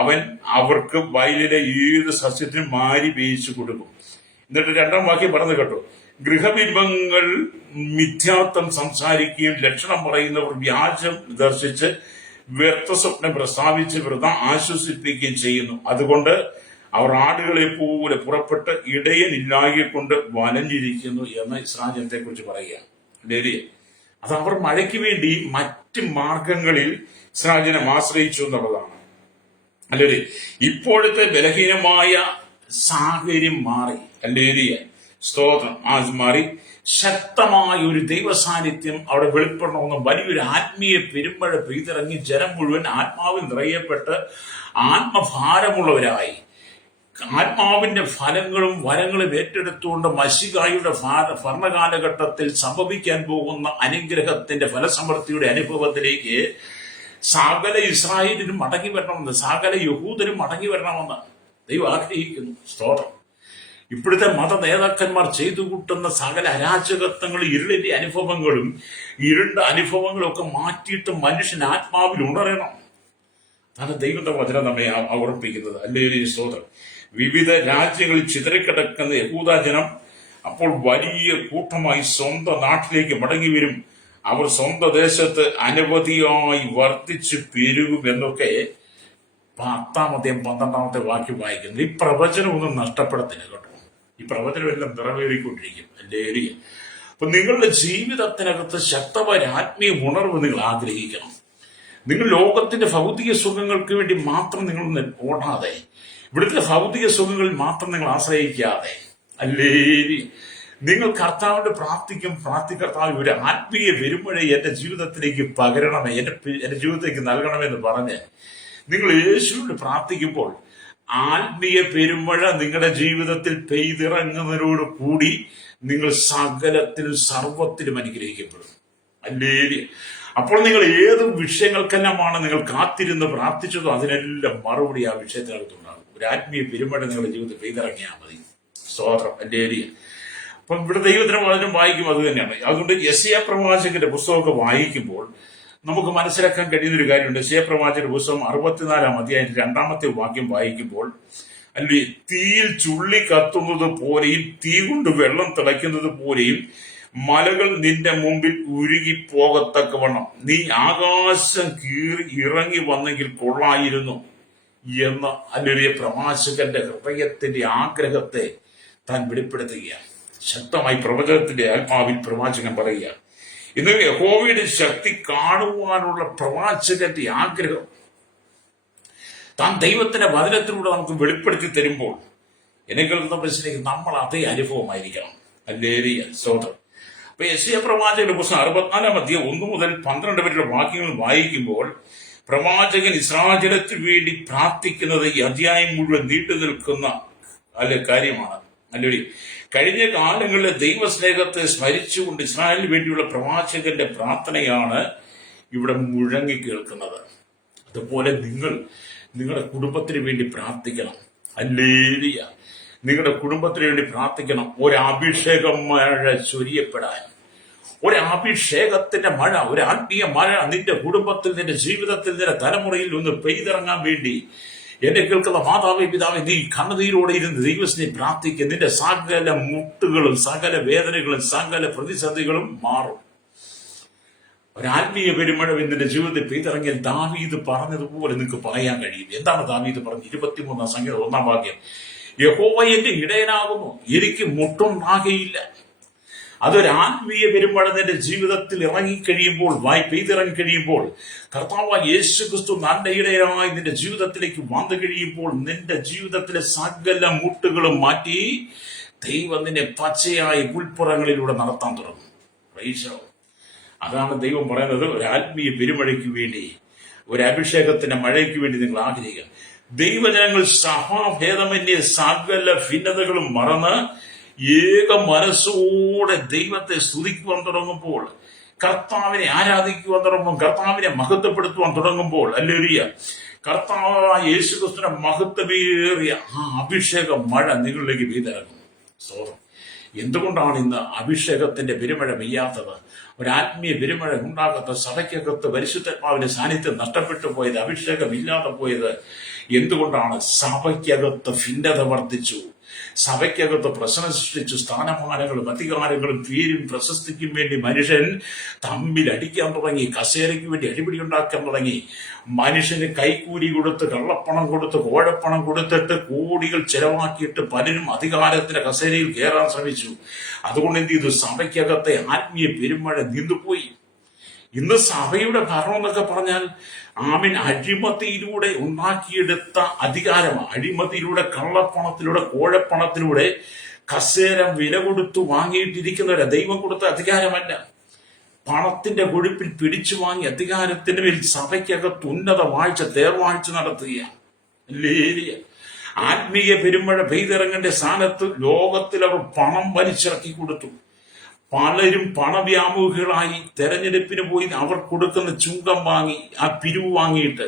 അവൻ അവർക്ക് വയലിലെ ഏത് സസ്യത്തിനും മാരി വേയിച്ചു കൊടുക്കും. എന്നിട്ട് 2-ാം വാക്യം പറഞ്ഞു കേട്ടോ, ഗൃഹബിംബങ്ങൾ മിഥ്യാത്വം സംസാരിക്കുകയും ലക്ഷണം പറയുന്നവർ വ്യാജം ദർശിച്ച് വ്യർത്ഥ സ്വപ്നം പ്രസ്താവിച്ച് വൃഥ ആശ്വസിപ്പിക്കുകയും ചെയ്യുന്നു. അതുകൊണ്ട് അവർ ആടുകളെ പോലെ പുറപ്പെട്ട് ഇടയനില്ലായെ കൊണ്ട് വലഞ്ഞിരിക്കുന്നു എന്ന് ഇസ്രായേൽ ജനത്തെ കുറിച്ച് പറയുകയാണ്. ഡെലി അത് അവർ മഴയ്ക്ക് വേണ്ടി മറ്റ് മാർഗങ്ങളിൽ ഇസ്രായേൽ ജനം ആശ്രയിച്ചു എന്നുള്ളതാണ്. അല്ലേ? ഇപ്പോഴത്തെ ബലഹീനമായ സാഹചര്യം മാറി. അല്ലേ? സ്തോത്രം മാറി. ശക്തമായ ഒരു ദൈവ സാന്നിധ്യം അവിടെ വെളിപ്പെടണമെന്നും വലിയൊരു ആത്മീയ പെരുമഴ പെയ്തിറങ്ങി ജനം മുഴുവൻ ആത്മാവിൽ നിറയപ്പെട്ട് ആത്മഭാരമുള്ളവരായി ആത്മാവിന്റെ ഫലങ്ങളും വരങ്ങളും ഏറ്റെടുത്തുകൊണ്ട് മശിഹായുടെ ഭരണകാലഘട്ടത്തിൽ സംഭവിക്കാൻ പോകുന്ന അനുഗ്രഹത്തിന്റെ ഫലസമൃദ്ധിയുടെ അനുഭവത്തിലേക്ക് സകല ഇസ്രായേലിനും മടങ്ങി വരണമെന്ന്, സകല യഹൂദരും മടങ്ങി വരണമെന്ന് ദൈവം ആഗ്രഹിക്കുന്നു. സ്തോത്രം. ഇപ്പോഴത്തെ മത നേതാക്കന്മാർ ചെയ്തു കൂട്ടുന്ന സകല അരാജകത്വങ്ങളും ഇരുളിന്റെ അനുഭവങ്ങളും ഇരുണ്ട അനുഭവങ്ങളും ഒക്കെ മാറ്റിയിട്ട് മനുഷ്യൻ ആത്മാവിൽ ഉണരണം. അതാണ് ദൈവത്തിന്റെ വചനം നമ്മെ ഓർമ്മിപ്പിക്കുന്നത്. അല്ലെങ്കിൽ സ്തോത്രം. വിവിധ രാജ്യങ്ങളിൽ ചിതറിക്കിടക്കുന്ന യഹൂദജനം അപ്പോൾ വലിയ കൂട്ടമായി സ്വന്തം നാട്ടിലേക്ക് മടങ്ങി വരും. അവർ സ്വന്തം ദേശത്ത് അനവധിയായി വർദ്ധിച്ചു പെരുകും എന്നൊക്കെ 10-ാമത്തെയും 12-ാമത്തെ വാക്യം വായിക്കുന്നത്. ഈ പ്രവചനം ഒന്നും നഷ്ടപ്പെടത്തില്ല കേട്ടോ. ഈ പ്രവചനം എല്ലാം നിറവേറിക്കൊണ്ടിരിക്കും. അല്ലേ? അപ്പൊ നിങ്ങളുടെ ജീവിതത്തിനകത്ത് ശക്തമായ ആത്മീയ ഉണർവ് നിങ്ങൾ ആഗ്രഹിക്കണം. നിങ്ങൾ ലോകത്തിന്റെ ഭൗതിക സുഖങ്ങൾക്ക് വേണ്ടി മാത്രം നിങ്ങൾ ഓടാതെ, ഇവിടുത്തെ ഭൗതിക സുഖങ്ങളിൽ മാത്രം നിങ്ങൾ ആശ്രയിക്കാതെ, അല്ലേ, നിങ്ങൾ കർത്താവിന്റെ പ്രാർത്ഥിക്കർത്താവ് ഒരു ആത്മീയ പെരുമഴ എന്റെ ജീവിതത്തിലേക്ക് പകരണമേ, എന്റെ ജീവിതത്തിലേക്ക് നൽകണമെന്ന് പറഞ്ഞ് നിങ്ങൾ യേശുവിനോട് പ്രാർത്ഥിക്കുമ്പോൾ ആത്മീയ പെരുമഴ നിങ്ങളുടെ ജീവിതത്തിൽ പെയ്തിറങ്ങുന്നതിനോട് കൂടി നിങ്ങൾ സകലത്തിലും സർവത്തിലും അനുഗ്രഹിക്കപ്പെടും. അല്ലേ? അപ്പോൾ നിങ്ങൾ ഏത് വിഷയങ്ങൾക്കെല്ലാമാണ് നിങ്ങൾ കാത്തിരുന്ന് പ്രാർത്ഥിച്ചതോ അതിനെല്ലാം മറുപടി ആ വിഷയത്തിനകത്തുണ്ടാകും. ഒരു ആത്മീയ പെരുമഴ നിങ്ങളുടെ ജീവിതത്തിൽ പെയ്തിറങ്ങിയാൽ മതി. സ്തോത്രം. അല്ലേ? അപ്പം ഇവിടെ ദൈവത്തിന് വളരെ വായിക്കും അത് തന്നെയാണ്. അതുകൊണ്ട് യെശയ്യാ പ്രവാചകന്റെ പുസ്തകമൊക്കെ വായിക്കുമ്പോൾ നമുക്ക് മനസ്സിലാക്കാൻ കഴിയുന്ന ഒരു കാര്യമുണ്ട്. യെശയ്യാ പ്രവാചകന്റെ പുസ്തകം 64-ാം അധ്യായം 2-ാമത്തെ വാക്യം വായിക്കുമ്പോൾ, അല്ലെ, തീയിൽ ചുള്ളി കത്തുന്നത് പോലെയും തീ കൊണ്ട് വെള്ളം തിളയ്ക്കുന്നത് പോലെയും മലകൾ നിന്റെ മുമ്പിൽ ഉരുകിപ്പോകത്തക്കവണ്ണം നീ ആകാശം കീറി ഇറങ്ങി വന്നെങ്കിൽ കൊള്ളായിരുന്നു എന്ന് അല്ലെ പ്രവാചകന്റെ ഹൃദയത്തിന്റെ ആഗ്രഹത്തെ താൻ വെളിപ്പെടുത്തുകയാണ്. ശക്തമായി പ്രവചനത്തിന്റെ ആത്മാവിൽ പ്രവാചകൻ പറയുക. ഇന്ന് യഹോവയുടെ ശക്തി കാണുവാനുള്ള പ്രവാചകന്റെ ആഗ്രഹം താൻ ദൈവത്തിന്റെ വചനത്തിലൂടെ നമുക്ക് വെളിപ്പെടുത്തി തരുമ്പോൾ എനിക്ക് മനസ്സിലേക്ക് നമ്മൾ അതേ അനുഭവമായിരിക്കണം. അല്ലേലിയ സ്തോത്രം. അപ്പൊ യെശയ്യാ പ്രവാചകന്റെ പുസ്തകം 64 അധ്യായം 1 മുതൽ 12 വരെയുള്ള വാക്യങ്ങൾ വായിക്കുമ്പോൾ പ്രവാചകൻ ഇസ്രായേലിന് വേണ്ടി പ്രാർത്ഥിക്കുന്നത് ഈ അധ്യായം മുഴുവൻ നീണ്ടു നിൽക്കുന്ന കാര്യമാണ്. അല്ലെ, കഴിഞ്ഞ കാലങ്ങളിലെ ദൈവസ്നേഹത്തെ സ്മരിച്ചുകൊണ്ട് ഇസ്രായേലിന് വേണ്ടിയുള്ള പ്രവാചകന്റെ പ്രാർത്ഥനയാണ് ഇവിടെ മുഴങ്ങി കേൾക്കുന്നത്. അതുപോലെ നിങ്ങളുടെ കുടുംബത്തിന് വേണ്ടി പ്രാർത്ഥിക്കണം. അല്ലേലിയ, നിങ്ങളുടെ കുടുംബത്തിന് വേണ്ടി പ്രാർത്ഥിക്കണം. ഒരഭിഷേകം മഴ ചൊരിയപ്പെടാൻ, ഒരഭിഷേകത്തിന്റെ മഴ, ഒരു ആത്മീയ മഴ നിന്റെ കുടുംബത്തിൽ, നിന്റെ ജീവിതത്തിൽ, നിന്റെ തലമുറയിൽ ഒന്ന് പെയ്തിറങ്ങാൻ വേണ്ടി എന്നെ കേൾക്കുന്ന മാതാവേ പിതാവേ, നീ കണ്ണുനീരോടെ ഇരുന്ന് ദൈവത്തിനെ പ്രാർത്ഥിക്കുക. നിന്റെ സകല മുട്ടുകളും സകല വേദനകളും സകല പ്രതിസന്ധികളും മാറും. ഒരാത്മീയ പെരുമഴ നിന്റെ ജീവിതത്തിൽ പെയ്തിറങ്ങിയാൽ ദാവീദ് പറഞ്ഞതുപോലെ നിങ്ങൾക്ക് പറയാൻ കഴിയും. എന്താണ് ദാവീദ് പറഞ്ഞത്? 23 സംഖ്യ 1 വാക്യം, യഹോവ എന്റെ ഇടയനാകുന്നു, എനിക്ക് മുട്ടുണ്ടാകയില്ല. അതൊരു ആത്മീയ പെരുമഴ നിന്റെ ജീവിതത്തിൽ ഇറങ്ങിക്കഴിയുമ്പോൾ, പെയ്തിറങ്ങിക്കഴിയുമ്പോൾ, കർത്താവായ യേശു ക്രിസ്തു നല്ല ഇടയനായി നിന്റെ ജീവിതത്തിലേക്ക് വന്നു കഴിയുമ്പോൾ നിന്റെ ജീവിതത്തിലെ സകല മുട്ടുകളും മാറ്റി ദൈവം നിന്നെ പച്ചയായ പുൽപ്പുറങ്ങളിലൂടെ നടത്താൻ തുടങ്ങും. അതാണ് ദൈവം പറയുന്നത്. ഒരു ആത്മീയ പെരുമഴയ്ക്ക് വേണ്ടി, ഒരു അഭിഷേകത്തിന്റെ മഴയ്ക്ക് വേണ്ടി നിങ്ങൾ ആഗ്രഹിക്കുക. ദൈവജനങ്ങൾ സഭാഭേദമന്യേ സകല ഭിന്നതകളും മറന്ന് ഏക മനസ്സോടെ ദൈവത്തെ സ്തുതിക്കുവാൻ തുടങ്ങുമ്പോൾ, കർത്താവിനെ ആരാധിക്കുവാൻ തുടങ്ങുമ്പോൾ, കർത്താവിനെ മഹത്വപ്പെടുത്തുവാൻ തുടങ്ങുമ്പോൾ, അല്ലേലൂയ, കർത്താവായ യേശുക്രിസ്തുവിന്റെ മഹത്വമേറിയ ആ അഭിഷേക മഴ നിങ്ങളിലേക്ക് പെയ്തിറങ്ങും. സ്തോത്രം. എന്തുകൊണ്ടാണ് ഇന്ന് അഭിഷേകത്തിന്റെ പെരുമഴ പെയ്യാത്തത്? ഒരാത്മീയ പെരുമഴ ഉണ്ടാകാത്ത സഭയ്ക്കകത്ത് പരിശുദ്ധാത്മാവിന്റെ സാന്നിധ്യം നഷ്ടപ്പെട്ടു പോയത്, അഭിഷേകം ഇല്ലാതെ പോയത് എന്തുകൊണ്ടാണ്? സഭയ്ക്കകത്ത് ഭിന്നത വർദ്ധിച്ചു, സഭയ്ക്കകത്ത് പ്രശ്നം സൃഷ്ടിച്ചു. സ്ഥാനമാനങ്ങളും അധികാരങ്ങളും പേരും പ്രശസ്തിക്കും വേണ്ടി മനുഷ്യൻ തമ്മിൽ അടിക്കാൻ തുടങ്ങി, കസേരയ്ക്ക് വേണ്ടി അടിപിടി ഉണ്ടാക്കാൻ തുടങ്ങി. മനുഷ്യന് കൈക്കൂലി കൊടുത്ത്, കള്ളപ്പണം കൊടുത്ത്, കോഴപ്പണം കൊടുത്തിട്ട് കോടികൾ ചെലവാക്കിയിട്ട് പലരും അധികാരത്തിന്റെ കസേരയിൽ കയറാൻ ശ്രമിച്ചു. അതുകൊണ്ട് എന്ത് ചെയ്തു? സഭയ്ക്കകത്തെ ആത്മീയ പെരുമഴ നിന്നുപോയി. ഇന്ന് സഭയുടെ ഭരണം എന്നൊക്കെ പറഞ്ഞാൽ അഴിമതിയിലൂടെ ഉണ്ടാക്കിയെടുത്ത അധികാരമാണ്. അഴിമതിയിലൂടെ, കള്ളപ്പണത്തിലൂടെ, കോഴപ്പണത്തിലൂടെ കസേര വില കൊടുത്തു വാങ്ങിയിട്ടിരിക്കുന്നവരെ. ദൈവം കൊടുത്ത അധികാരമല്ല, പണത്തിന്റെ കൊഴുപ്പിൽ പിടിച്ചു വാങ്ങി അധികാരത്തിന് മേൽ സഭയ്ക്കകത്ത് ഉന്നത വാഴ്ച, തേർവാഴ്ച നടത്തുകയാണ്. ആത്മീയ പെരുമഴ പെയ്തിറങ്ങേണ്ട സ്ഥാനത്ത് ലോകത്തിൽ അവർ പണം വലിച്ചിറക്കി കൊടുത്തു. പലരും പണവ്യാമോഹികളായി തെരഞ്ഞെടുപ്പിന് പോയി അവർ കൊടുക്കുന്ന ചുങ്കം വാങ്ങി, ആ പിരിവ് വാങ്ങിയിട്ട്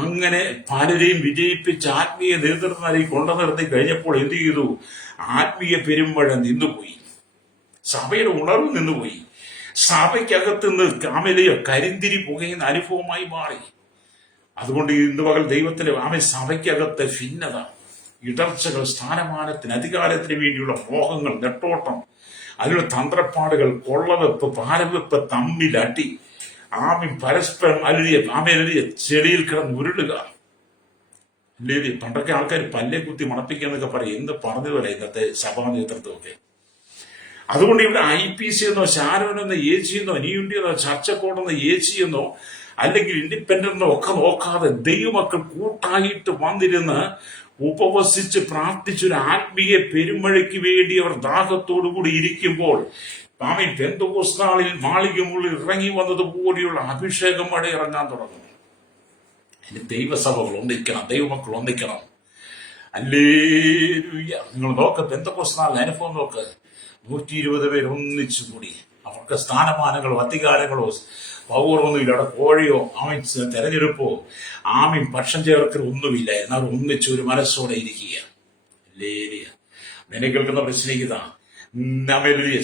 അങ്ങനെ പലരെയും വിജയിപ്പിച്ച് ആത്മീയ നേതൃത്വം കൊണ്ടു നിർത്തി കഴിഞ്ഞപ്പോൾ എന്ത് ചെയ്തു? ആത്മീയ പെരുമഴ നിന്നുപോയി, സഭയുടെ ഉണർവ് നിന്നുപോയി. സഭയ്ക്കകത്ത് നിന്ന് കരിന്തിരി പുകയുന്ന അനുഭവമായി മാറി. അതുകൊണ്ട് ഇന്ന് പകൽ ദൈവത്തിന്റെ സഭയ്ക്കകത്ത് ഭിന്നത, ഇടർച്ചകൾ, സ്ഥാനമാനത്തിന്, അധികാരത്തിന് വേണ്ടിയുള്ള മോഹങ്ങൾ, നെട്ടോട്ടം, അതിനുള്ള തന്ത്രപ്പാടുകൾ, കൊള്ളവെപ്പ്, പാരവെപ്പ്, തമ്മിലടി, പരസ്പരം അലുതിയ ചെളിയിൽ കിടന്ന് ഉരുളുക. പണ്ടൊക്കെ ആൾക്കാർ പല്ലെ കുത്തി മണപ്പിക്കുക എന്നൊക്കെ പറയും. എന്ത് പറഞ്ഞതുപോലെ ഇന്നത്തെ സഭാ നേതൃത്വമൊക്കെ. അതുകൊണ്ട് ഇവിടെ IPC എന്നോ ഷാരോനെന്നോ ഏച്ചിയെന്നോ നീയുണ്ടിയെന്നോ ചർച്ചക്കോടെന്നോ ഏച്ചിയെന്നോ അല്ലെങ്കിൽ ഇൻഡിപെൻഡന്റോ ഒക്കെ നോക്കാതെ ദൈവമക്കൾ കൂട്ടായിട്ട് വന്നിരുന്ന് ഉപവസിച്ച് പ്രാർത്ഥിച്ചൊരു ആത്മീയ പെരുമഴയ്ക്ക് വേണ്ടി അവർ ദാഹത്തോടുകൂടി ഇരിക്കുമ്പോൾ പെന്തക്കോസ്താളിൽ മാളികമുള്ളിൽ ഇറങ്ങി വന്നതുപോലെയുള്ള അഭിഷേകം മഴ ഇറങ്ങാൻ തുടങ്ങും. ഇനി ദൈവസഭകൾ ഒന്നിക്കണം, ദൈവമക്കൾ ഒന്നിക്കണം. ഹല്ലേലൂയ. നിങ്ങൾ നോക്ക്, പെന്തക്കോസ്താളിന്റെ അനുഭവം നോക്ക്. 120 പേര് ഒന്നിച്ചു കൂടി. അവർക്ക് സ്ഥാനമാനങ്ങളോ അധികാരങ്ങളോ പൗരൊന്നുമില്ല. അവിടെ കോഴയോ തെരഞ്ഞെടുപ്പോ പക്ഷം ചേർക്കൽ ഒന്നുമില്ല. എന്നാൽ ഒന്നിച്ച് ഒരു മനസ്സോടെ ഇരിക്കുക. നിന്നെ കേൾക്കുന്ന പ്രശ്നിക്കുക.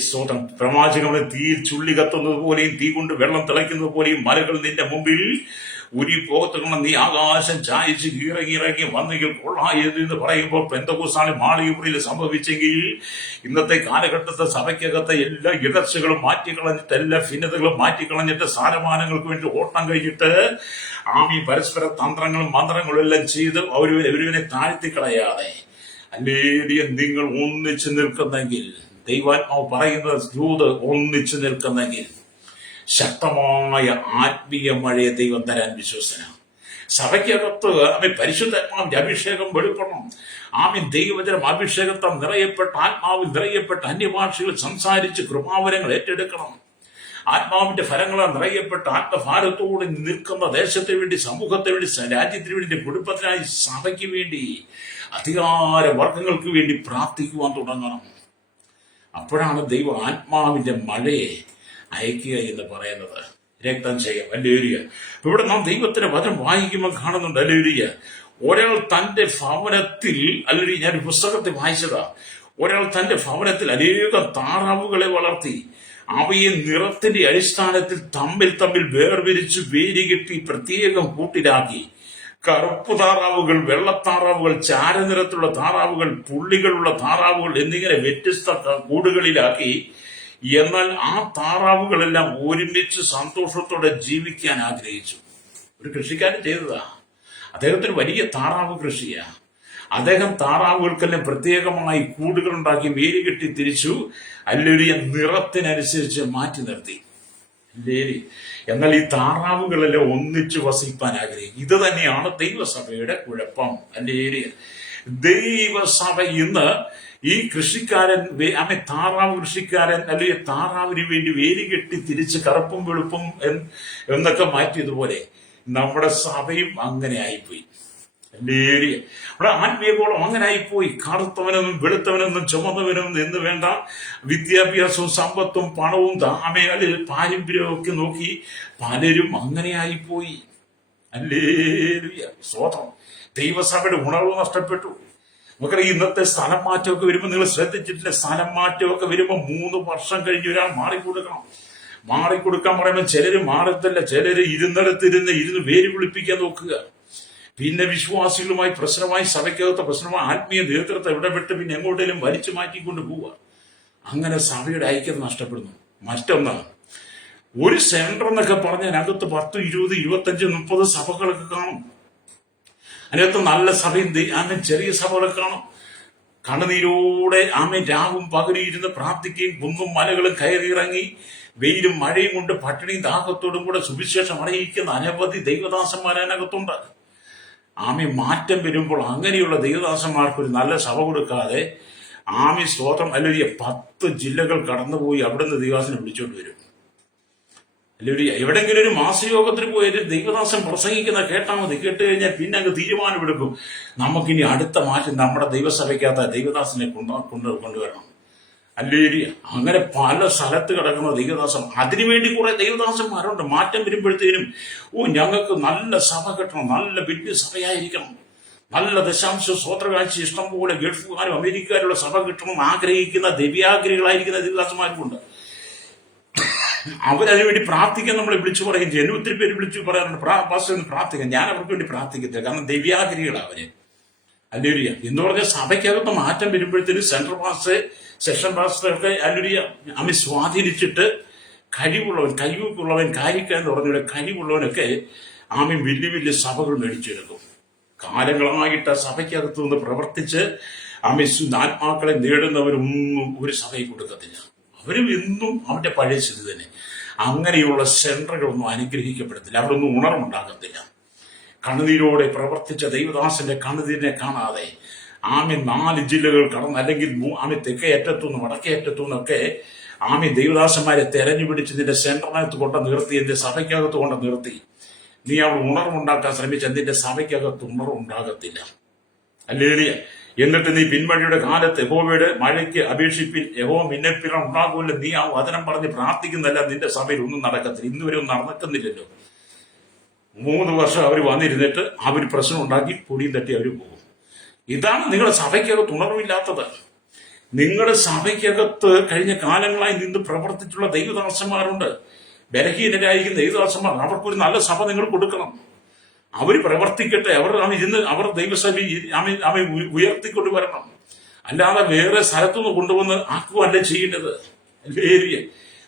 സ്വതം പ്രവാചകങ്ങളെ തീയിൽ ചുള്ളി കത്തുന്നത് പോലെയും തീ കൊണ്ട് വെള്ളം തിളയ്ക്കുന്നത് പോലെയും മലകൾ നിന്റെ മുമ്പിൽ ഉരി പോകത്തുകൊണ്ട് നീ ആകാശം ചായച്ച് ഇറങ്ങി വന്നെങ്കിൽ കൊള്ളായത് എന്ന് പറയുമ്പോൾ പെന്തക്കോസ്താളി മാളികപ്പുറയിൽ സംഭവിച്ചെങ്കിൽ ഇന്നത്തെ കാലഘട്ടത്തെ സഭയ്ക്കകത്തെ എല്ലാ ഇടർച്ചകളും മാറ്റിക്കളഞ്ഞിട്ട് എല്ലാ ഭിന്നതകളും മാറ്റിക്കളഞ്ഞിട്ട് സ്ഥാനമാനങ്ങൾക്ക് വേണ്ടി ഓട്ടം കഴിഞ്ഞിട്ട് പരസ്പര തന്ത്രങ്ങളും മന്ത്രങ്ങളും എല്ലാം ചെയ്ത് ഒരുവിനെ താഴ്ത്തിക്കളയാതെ അല്ലേലിയ നിങ്ങൾ ഒന്നിച്ചു നിൽക്കുന്നെങ്കിൽ, ദൈവാത്മാവ് പറയുന്നത് ദൂത് ഒന്നിച്ചു നിൽക്കുന്നെങ്കിൽ ശക്തമായ ആത്മീയ മഴയെ ദൈവം തരാൻ വിശ്വസനാണ്. സഭയ്ക്കകത്ത് പരിശുദ്ധാത്മാവിന്റെ അഭിഷേകം വെളിപ്പെടണം. ദൈവവചനം അഭിഷേകത്താൽ നിറയപ്പെട്ട, ആത്മാവിൽ നിറയപ്പെട്ട അന്യഭാഷകൾ സംസാരിച്ച് കൃപാവരങ്ങൾ ഏറ്റെടുക്കണം. ആത്മാവിന്റെ ഫലങ്ങളാൽ നിറയപ്പെട്ട ആത്മഭാരത്തോടെ നിൽക്കുന്ന ദേശത്തിന് വേണ്ടി, സമൂഹത്തിന് വേണ്ടി, രാജ്യത്തിന് വേണ്ടി, കുടുംബത്തിനായി, സഭയ്ക്ക് വേണ്ടി, അധികാര വർഗങ്ങൾക്ക് വേണ്ടി പ്രാർത്ഥിക്കുവാൻ തുടങ്ങണം. അപ്പോഴാണ് ദൈവം ആത്മാവിന്റെ മഴയെ അയക്കുക എന്ന് പറയുന്നത്. രക്തം ചെയ്യാം. ഹല്ലേലൂയ. ഇവിടെ നാം ദൈവത്തിന്റെ വചനം വായിക്കുമ്പോൾ കാണുന്നുണ്ട്. ഹല്ലേലൂയ. ഒരാൾ തന്റെ ഭവനത്തിൽ, അല്ലെങ്കിൽ ഞാൻ പുസ്തകത്തിൽ വായിച്ചതാ, ഒരാൾ തന്റെ ഭവനത്തിൽ അനേകം താറാവുകളെ വളർത്തി അവയെ നിറത്തിന്റെ അടിസ്ഥാനത്തിൽ തമ്മിൽ വേർതിരിച്ച് വേലികെട്ടി പ്രത്യേകം കൂട്ടിലാക്കി. കറുപ്പ് താറാവുകൾ, വെള്ളത്താറാവുകൾ, ചാരനിറത്തിലുള്ള താറാവുകൾ, പുള്ളികളുള്ള താറാവുകൾ എന്നിങ്ങനെ വ്യത്യസ്ത കൂടുകളിലാക്കി. എന്നാൽ ആ താറാവുകളെല്ലാം ഒരുമിച്ച് സന്തോഷത്തോടെ ജീവിക്കാൻ ആഗ്രഹിച്ചു. ഒരു കൃഷിക്കാരൻ ചെയ്തതാ. അദ്ദേഹത്തിന് വലിയ താറാവ് കൃഷിയാ. അദ്ദേഹം താറാവുകൾക്കെല്ലാം പ്രത്യേകമായി കൂടുകളുണ്ടാക്കി വേലികെട്ടി തിരിച്ചു. അല്ലെങ്കിൽ നിറത്തിനനുസരിച്ച് മാറ്റി നിർത്തി. എന്നാൽ ഈ താറാവുകളെല്ലാം ഒന്നിച്ചു വസിപ്പാൻ ആഗ്രഹിക്കും. ഇത് തന്നെയാണ് ദൈവസഭയുടെ കുഴപ്പം. അല്ലേ, ദൈവസഭ ഇന്ന് ഈ കൃഷിക്കാരൻ, താറാവ് കൃഷിക്കാരൻ അല്ലെങ്കിൽ താറാവിന് വേണ്ടി വേലി കെട്ടി തിരിച്ച് കറുപ്പും വെളുപ്പും എന്നൊക്കെ മാറ്റിയതുപോലെ നമ്മുടെ സഭയും അങ്ങനെ ആയിപ്പോയി. നമ്മുടെ ആത്മീയഗോളം അങ്ങനെ ആയിപ്പോയി. കറുത്തവനെന്നും വെളുത്തവനെന്നും ചുമന്നവനെന്നും എന്ന് വേണ്ട, വിദ്യാഭ്യാസവും സമ്പത്തും പണവും പാരമ്പര്യവും ഒക്കെ നോക്കി പലരും അങ്ങനെ ആയിപ്പോയി. ഹല്ലേലൂയ, സ്തോത്രം. ദൈവസഭയുടെ ഉണർവ് നഷ്ടപ്പെട്ടു. നമുക്കറിയാം, ഇന്നത്തെ സ്ഥലം മാറ്റമൊക്കെ വരുമ്പോൾ നിങ്ങൾ ശ്രദ്ധിച്ചിട്ടില്ല, സ്ഥലം മാറ്റമൊക്കെ വരുമ്പോൾ 3 വർഷം കഴിഞ്ഞ് ഒരാൾ മാറിക്കൊടുക്കാൻ പറയുമ്പോൾ ചിലര് മാറത്തില്ല. ചിലര് ഇരുന്ന് വേര് വിളിപ്പിക്കാൻ നോക്കുക. പിന്നെ വിശ്വാസികളുമായി പ്രശ്നമായി, സഭയ്ക്കകത്ത് പ്രശ്നമായി, ആത്മീയ നേതൃത്വം ഇടപെട്ട് പിന്നെ എങ്ങോട്ടേലും വലിച്ചു മാറ്റിക്കൊണ്ട് പോവുക. അങ്ങനെ സഭയുടെ ഐക്യത നഷ്ടപ്പെടുന്നു. മറ്റൊന്നാണ്, ഒരു സെന്റർ എന്നൊക്കെ പറഞ്ഞാൽ അകത്ത് 10, 20, 25, 30 സഭകളൊക്കെ കാണും. അതിനകത്ത് നല്ല സഭയും ചെറിയ സഭകളൊക്കെ കാണും. കണ്ണുനീരോടെ രാവും പകലും ഇരുന്ന് പ്രാർത്ഥിക്കുകയും കുന്നും മലകളും കയറിയിറങ്ങി വെയിലും മഴയും കൊണ്ട് പട്ടിണിയും ദാഹത്തോടും കൂടെ സുവിശേഷം അറിയിക്കുന്ന അനവധി ദൈവദാസന്മാർ അതിനകത്തുണ്ട്. മാറ്റം വരുമ്പോൾ അങ്ങനെയുള്ള ദൈവദാസന്മാർക്ക് ഒരു നല്ല സഭ കൊടുക്കാതെ സ്തോത്രം അല്ലെങ്കിൽ 10 ജില്ലകൾ കടന്നുപോയി അവിടുന്ന് ദൈവദാസനെ വിളിച്ചോണ്ട് വരും. അല്ലെങ്കിൽ എവിടെങ്കിലും ഒരു മാസയോഗത്തിന് പോയിട്ട് ദൈവദാസൻ പ്രസംഗിക്കുന്ന കേട്ടാൽ മതി. കേട്ട് കഴിഞ്ഞാൽ പിന്നെ അങ്ങ് തീരുമാനമെടുക്കും, നമുക്കിനി അടുത്ത മാറ്റം നമ്മുടെ ദൈവസഭയ്ക്കകത്ത് ദൈവദാസനെ കൊണ്ടുവരണം. അല്ലെങ്കിൽ അങ്ങനെ പല സ്ഥലത്ത് കിടക്കുന്ന ദൈവദാസൻ, അതിനുവേണ്ടി കുറെ ദൈവദാസന്മാരുണ്ട്. മാറ്റം വരുമ്പോഴത്തേനും ഞങ്ങൾക്ക് നല്ല സഭ കിട്ടണം, നല്ല വലിയ സഭയായിരിക്കണം, നല്ല ദശാംശ സ്വോത്രകാഴ്ച ഇഷ്ടംപോലെ ഗൾഫുകാരും അമേരിക്കക്കാരുള്ള സഭ കിട്ടണം ആഗ്രഹിക്കുന്ന ദിവ്യാഗ്രഹികളായിരിക്കുന്ന ദൈവദാസന്മാർക്കുണ്ട്. അവരതിനുവേണ്ടി പ്രാർത്ഥിക്കാൻ നമ്മളെ വിളിച്ചു പറയും ചെയ്യും. ഒത്തിരി പേര് വിളിച്ചു പറയാറുണ്ട്, പ്രാർത്ഥിക്കാൻ. ഞാൻ അവർക്ക് വേണ്ടി പ്രാർത്ഥിക്കത്തില്ല, കാരണം ദിവ്യാഗ്രഹികളാണ് അവര്. അല്ലേരിയ എന്ന് പറഞ്ഞാൽ സഭയ്ക്കകത്ത് മാറ്റം വരുമ്പോഴത്തേനും സെൻട്രൽ പാസ്റ്റർ, സെഷൻ പാസ്റ്ററൊക്കെ അല്ലേരിയ സ്വാധീനിച്ചിട്ട് കഴിവുള്ളവൻ കാര്യക്കാരെന്ന് പറഞ്ഞ കഴിവുള്ളവനൊക്കെ വലിയ സഭകൾ മേടിച്ചെടുക്കും. കാലങ്ങളായിട്ട് സഭയ്ക്കകത്ത് നിന്ന് പ്രവർത്തിച്ച് ആത്മാക്കളെ നേടുന്നവരൊന്നും ഒരു സഭയിൽ കൊടുക്കത്തില്ല. അവരും എന്നും അവന്റെ പഴയ സ്ഥിതി തന്നെ. അങ്ങനെയുള്ള സെന്ററുകളൊന്നും അനുഗ്രഹിക്കപ്പെടത്തില്ല, അവിടെ ഒന്നും ഉണർവുണ്ടാകത്തില്ല. കണ്ണുനീരോടെ പ്രവർത്തിച്ച ദൈവദാസന്റെ കണ്ണുനീരിനെ കാണാതെ 4 ജില്ലകൾ കടന്ന്, അല്ലെങ്കിൽ തെക്കേ അറ്റത്തുനിന്നും വടക്കേ അറ്റത്തുനിന്നൊക്കെ ദൈവദാസന്മാരെ തെരഞ്ഞുപിടിച്ച് നിന്റെ സെന്ററിനകത്ത് കൊണ്ട് നിർത്തി, എന്റെ സഭയ്ക്കകത്ത് കൊണ്ട് നിർത്തി. നീ അവിടെ ഉണർവുണ്ടാക്കാൻ ശ്രമിച്ച നിന്റെ സഭയ്ക്കകത്ത് ഉണർവുണ്ടാകത്തില്ല. അല്ലേലിയ. എന്നിട്ട് നീ പിൻവഴിയുടെ കാലത്ത് യഹോവയുടെ മഴയ്ക്ക് അപേക്ഷിപ്പിൻ, യഹോവ മിന്നൽപ്പിഴ ഉണ്ടാകുമല്ലോ, നീ ആ വചനം പറഞ്ഞ് പ്രാർത്ഥിക്കുന്നല്ല, നിന്റെ സഭയിൽ ഒന്നും നടക്കത്തില്ല. ഇന്നുവരെ ഒന്നും നടക്കുന്നില്ലല്ലോ. 3 വർഷം അവർ വന്നിരുന്നിട്ട് അവർ പ്രശ്നം ഉണ്ടാക്കി പൊടിയും തട്ടി അവർ പോകും. ഇതാണ് നിങ്ങളുടെ സഭയ്ക്കകത്ത് ഉണർവില്ലാത്തത്. നിങ്ങളുടെ സഭയ്ക്കകത്ത് കഴിഞ്ഞ കാലങ്ങളായി നിന്ന് പ്രവർത്തിച്ചുള്ള ദൈവദാസന്മാരുണ്ട്, ബലഹീനരായിരിക്കുന്ന ദൈവദാസന്മാർ. അവർക്കൊരു നല്ല സഭ നിങ്ങൾ കൊടുക്കണം. അവർ പ്രവർത്തിക്കട്ടെ, അവർ ഇരുന്ന് അവർ ദൈവസഭ അവൻ ഉയർത്തിക്കൊണ്ട് വരണം. അല്ലാതെ വേറെ സ്ഥലത്തുനിന്ന് കൊണ്ടുവന്ന് ആക്കുവല്ല ചെയ്യേണ്ടത്.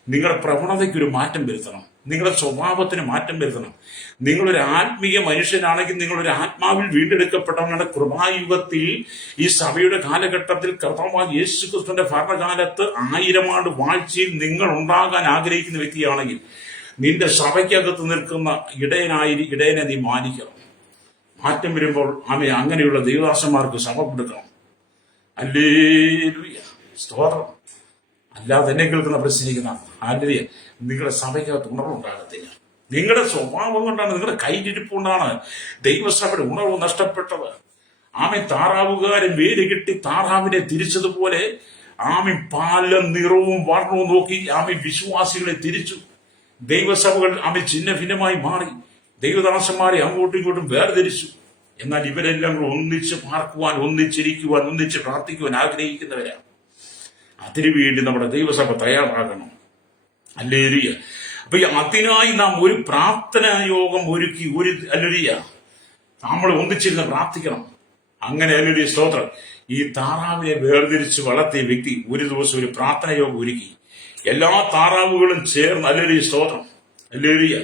നിങ്ങളുടെ പ്രവണതയ്ക്കൊരു മാറ്റം വരുത്തണം, നിങ്ങളുടെ സ്വഭാവത്തിന് മാറ്റം വരുത്തണം. നിങ്ങളൊരു ആത്മീയ മനുഷ്യനാണെങ്കിൽ, നിങ്ങളൊരു ആത്മാവിൽ വീണ്ടെടുക്കപ്പെട്ടവനാണ്. കൃപായുഗത്തിൽ ഈ സഭയുടെ കാലഘട്ടത്തിൽ കർത്താവായ യേശുക്രിസ്തുവിന്റെ ഭരണകാലത്ത് 1000 ആണ്ട് വാഴ്ചയിൽ നിങ്ങൾ ഉണ്ടാകാൻ ആഗ്രഹിക്കുന്ന വ്യക്തിയാണെങ്കിൽ, നിന്റെ സഭയ്ക്കകത്ത് നിൽക്കുന്ന ഇടയനെ നീ മാനിക്കണം. മാറ്റം വരുമ്പോൾ അങ്ങനെയുള്ള ദൈവദാസന്മാർക്ക് സഭ കൊടുക്കണം. ഹല്ലേലൂയ, സ്തോത്രം. അല്ലാതെ എന്നെ കേൾക്കുന്ന പ്രശ്നിക്കുന്ന ഹല്ലേലൂയ, നിങ്ങളുടെ സഭയ്ക്കകത്ത് ഉണർവുണ്ടാകത്തില്ല. നിങ്ങളുടെ സ്വഭാവം കൊണ്ടാണ്, നിങ്ങളുടെ കൈയിലിരിപ്പ് കൊണ്ടാണ് ദൈവസഭയുടെ ഉണർവ് നഷ്ടപ്പെട്ടത്. താറാവുകാരൻ വേര് കെട്ടി താറാവിനെ തിരിച്ചതുപോലെ പാലും നിറവും വർണ്ണവും നോക്കി വിശ്വാസികളെ തിരിച്ചു. ദൈവസഭകൾ ചിഹ്ന ഭിന്നമായി മാറി. ദൈവദാസന്മാരെ അങ്ങോട്ടും ഇങ്ങോട്ടും വേർതിരിച്ചു. എന്നാൽ ഇവരെല്ലാം ഒന്നിച്ച് പാർക്കുവാൻ, ഒന്നിച്ചിരിക്കുവാൻ, ഒന്നിച്ച് പ്രാർത്ഥിക്കുവാൻ ആഗ്രഹിക്കുന്നവരാണ്. അതിനുവേണ്ടി നമ്മുടെ ദൈവസഭ തയ്യാറാകണം. ഹല്ലേലൂയ. അപ്പൊ അതിനായി നാം ഒരു പ്രാർത്ഥനാ യോഗം ഒരുക്കി, നമ്മൾ ഒന്നിച്ചിരുന്ന് പ്രാർത്ഥിക്കണം. അങ്ങനെ ഹല്ലേലൂയ, സ്തോത്രം. ഈ താറാവിനെ വേർതിരിച്ച് വളർത്തിയ വ്യക്തി ഒരു ദിവസം ഒരു പ്രാർത്ഥന യോഗം ഒരുക്കി. എല്ലാ താറാവുകളും ചേർന്ന് ഹല്ലേലൂയ, സ്തോത്രം, ഹല്ലേലൂയ,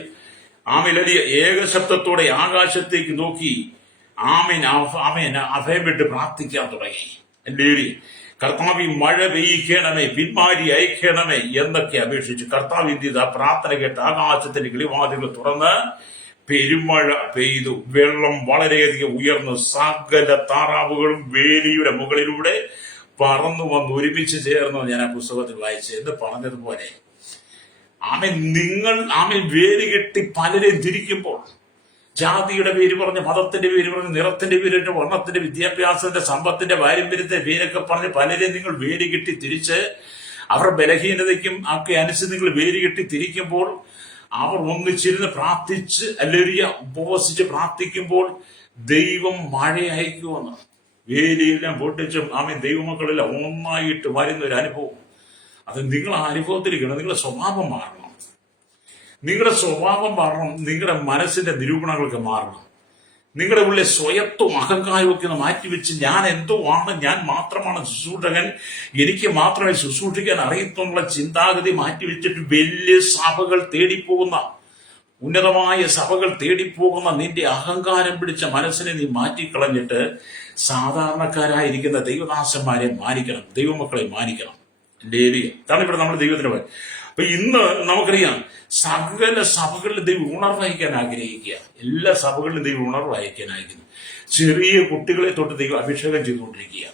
ഏകശബ്ദത്തോടെ ആകാശത്തേക്ക് നോക്കി അഭയം വിട്ട് പ്രാർത്ഥിക്കാൻ തുടങ്ങി. ഹല്ലേലൂയ. കർത്താവ് മഴ പെയ്യിക്കണമേ, പിന്മാരി അയക്കണമേ എന്നൊക്കെ അപേക്ഷിച്ചു. കർത്താവ് എന്ത് ചെയ്ത്? പ്രാർത്ഥന കേട്ട് ആകാശത്തിന്റെ കിളിവാതികൾ തുറന്ന് പെരുമഴ പെയ്തു. വെള്ളം വളരെയധികം ഉയർന്നു. സകല താറാവുകളും വേലിയുടെ മുകളിലൂടെ പറന്നു വന്ന് ഒരുമിച്ച് ചേർന്നു. ഞാൻ ആ പുസ്തകത്തിൽ വായിച്ചു. എന്ന് പറഞ്ഞതുപോലെ നിങ്ങൾ വേലി കെട്ടി പലരെയും തിരിക്കുമ്പോൾ, ജാതിയുടെ പേര് പറഞ്ഞ്, മതത്തിന്റെ പേര് പറഞ്ഞ്, നിറത്തിന്റെ പേരിട്ട്, വർണ്ണത്തിന്റെ, വിദ്യാഭ്യാസത്തിന്റെ, സമ്പത്തിന്റെ, പാരമ്പര്യത്തിന്റെ പേരൊക്കെ പറഞ്ഞ് പലരെയും നിങ്ങൾ വേലി കെട്ടി തിരിച്ച് അവരുടെ ബലഹീനതയ്ക്കും ഒക്കെ അനുസരിച്ച് നിങ്ങൾ വേലി കെട്ടി തിരിക്കുമ്പോൾ, അവർ ഒന്നിച്ചിരുന്ന് പ്രാർത്ഥിച്ച് ഉപവസിച്ച് പ്രാർത്ഥിക്കുമ്പോൾ ദൈവം മഴ അയക്കുമെന്ന്. വേലിയെല്ലാം പൊട്ടിച്ചും ദൈവമക്കളെല്ലാം ഒന്നായിട്ട് വരുന്ന ഒരു അനുഭവം. അത് നിങ്ങൾ ആ അനുഭവത്തിലേക്കാണ്. നിങ്ങളുടെ സ്വഭാവം മാറണം. നിങ്ങളുടെ സ്വഭാവം മാറണം. നിങ്ങളുടെ മനസ്സിന്റെ നിരൂപണങ്ങൾക്ക് മാറണം. നിങ്ങളുടെ ഉള്ളിലെ സ്വയത്വം, അഹങ്കാരവും ഒക്കെ മാറ്റിവെച്ച് ഞാൻ എന്തോ ആണ്, ഞാൻ മാത്രമാണ് ശുശ്രൂഷകൻ, എനിക്ക് മാത്രമേ ശുശ്രൂഷിക്കാൻ അറിയത്തുള്ള ചിന്താഗതി മാറ്റിവെച്ചിട്ട് വലിയ സഭകൾ തേടിപ്പോകുന്ന, ഉന്നതമായ സഭകൾ തേടിപ്പോകുന്ന നിന്റെ അഹങ്കാരം പിടിച്ച മനസ്സിനെ നീ മാറ്റിക്കളഞ്ഞിട്ട് സാധാരണക്കാരായിരിക്കുന്ന ദൈവദാസന്മാരെ മാനിക്കണം, ദൈവമക്കളെ മാനിക്കണം. ഇതാണ് ഇവിടെ നമ്മൾ ദൈവത്തിന് പോയി. അപ്പൊ ഇന്ന് നമുക്കറിയാം, സകല സഭകളിലും ദൈവം ഉണർവ് അയക്കാൻ ആഗ്രഹിക്കുക. എല്ലാ സഭകളിലും ദൈവം ഉണർവ് അയക്കാൻ അയക്കുന്നു. ചെറിയ കുട്ടികളെ തൊട്ട് ദൈവം അഭിഷേകം ചെയ്തുകൊണ്ടിരിക്കുക.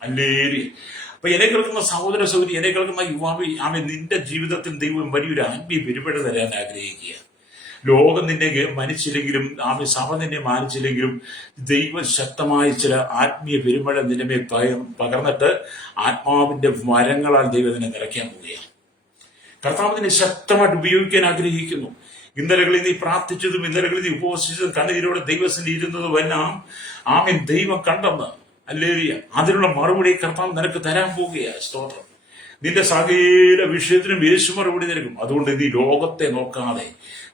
ഹല്ലേലൂയ. അപ്പൊ എന്നെ കേൾക്കുന്ന സഹോദര സഹോദരി, എന്നെ കേൾക്കുന്ന യുവാവി, നിന്റെ ജീവിതത്തിൽ ദൈവം വലിയൊരു ആത്മീയ പെരുമഴ തരാൻ ആഗ്രഹിക്കുക. ലോകം നിന്നെ മരിച്ചില്ലെങ്കിലും, സഭ നിന്നെ മാനിച്ചില്ലെങ്കിലും, ദൈവം ശക്തമായ ചില ആത്മീയ പെരുമഴ നിന്നെ മേൽ പകർന്നിട്ട് ആത്മാവിന്റെ വരങ്ങളാൽ ദൈവത്തിനെ നിറയ്ക്കാൻ പോവുകയാണ്. കർത്താവ് നിന്നെ ശക്തമായിട്ട് ഉപയോഗിക്കാൻ ആഗ്രഹിക്കുന്നു. ഇന്നലകളിൽ നീ പ്രാർത്ഥിച്ചതും ഇന്നലകളിൽ നീ ഉപവസിച്ചതും കണ്ണീരോടെ ദൈവത്തിൽ ഇരുന്നതും എല്ലാം ദൈവം കണ്ടെന്ന്. ഹല്ലേലൂയ. അതിനുള്ള മറുപടി കർത്താവ് നിനക്ക് തരാൻ പോവുകയാണ്. സ്തോത്രം. നിന്റെ സകല വിഷയത്തിനും യേശു മറുപടി നൽകും. അതുകൊണ്ട് നീ ലോകത്തെ നോക്കാതെ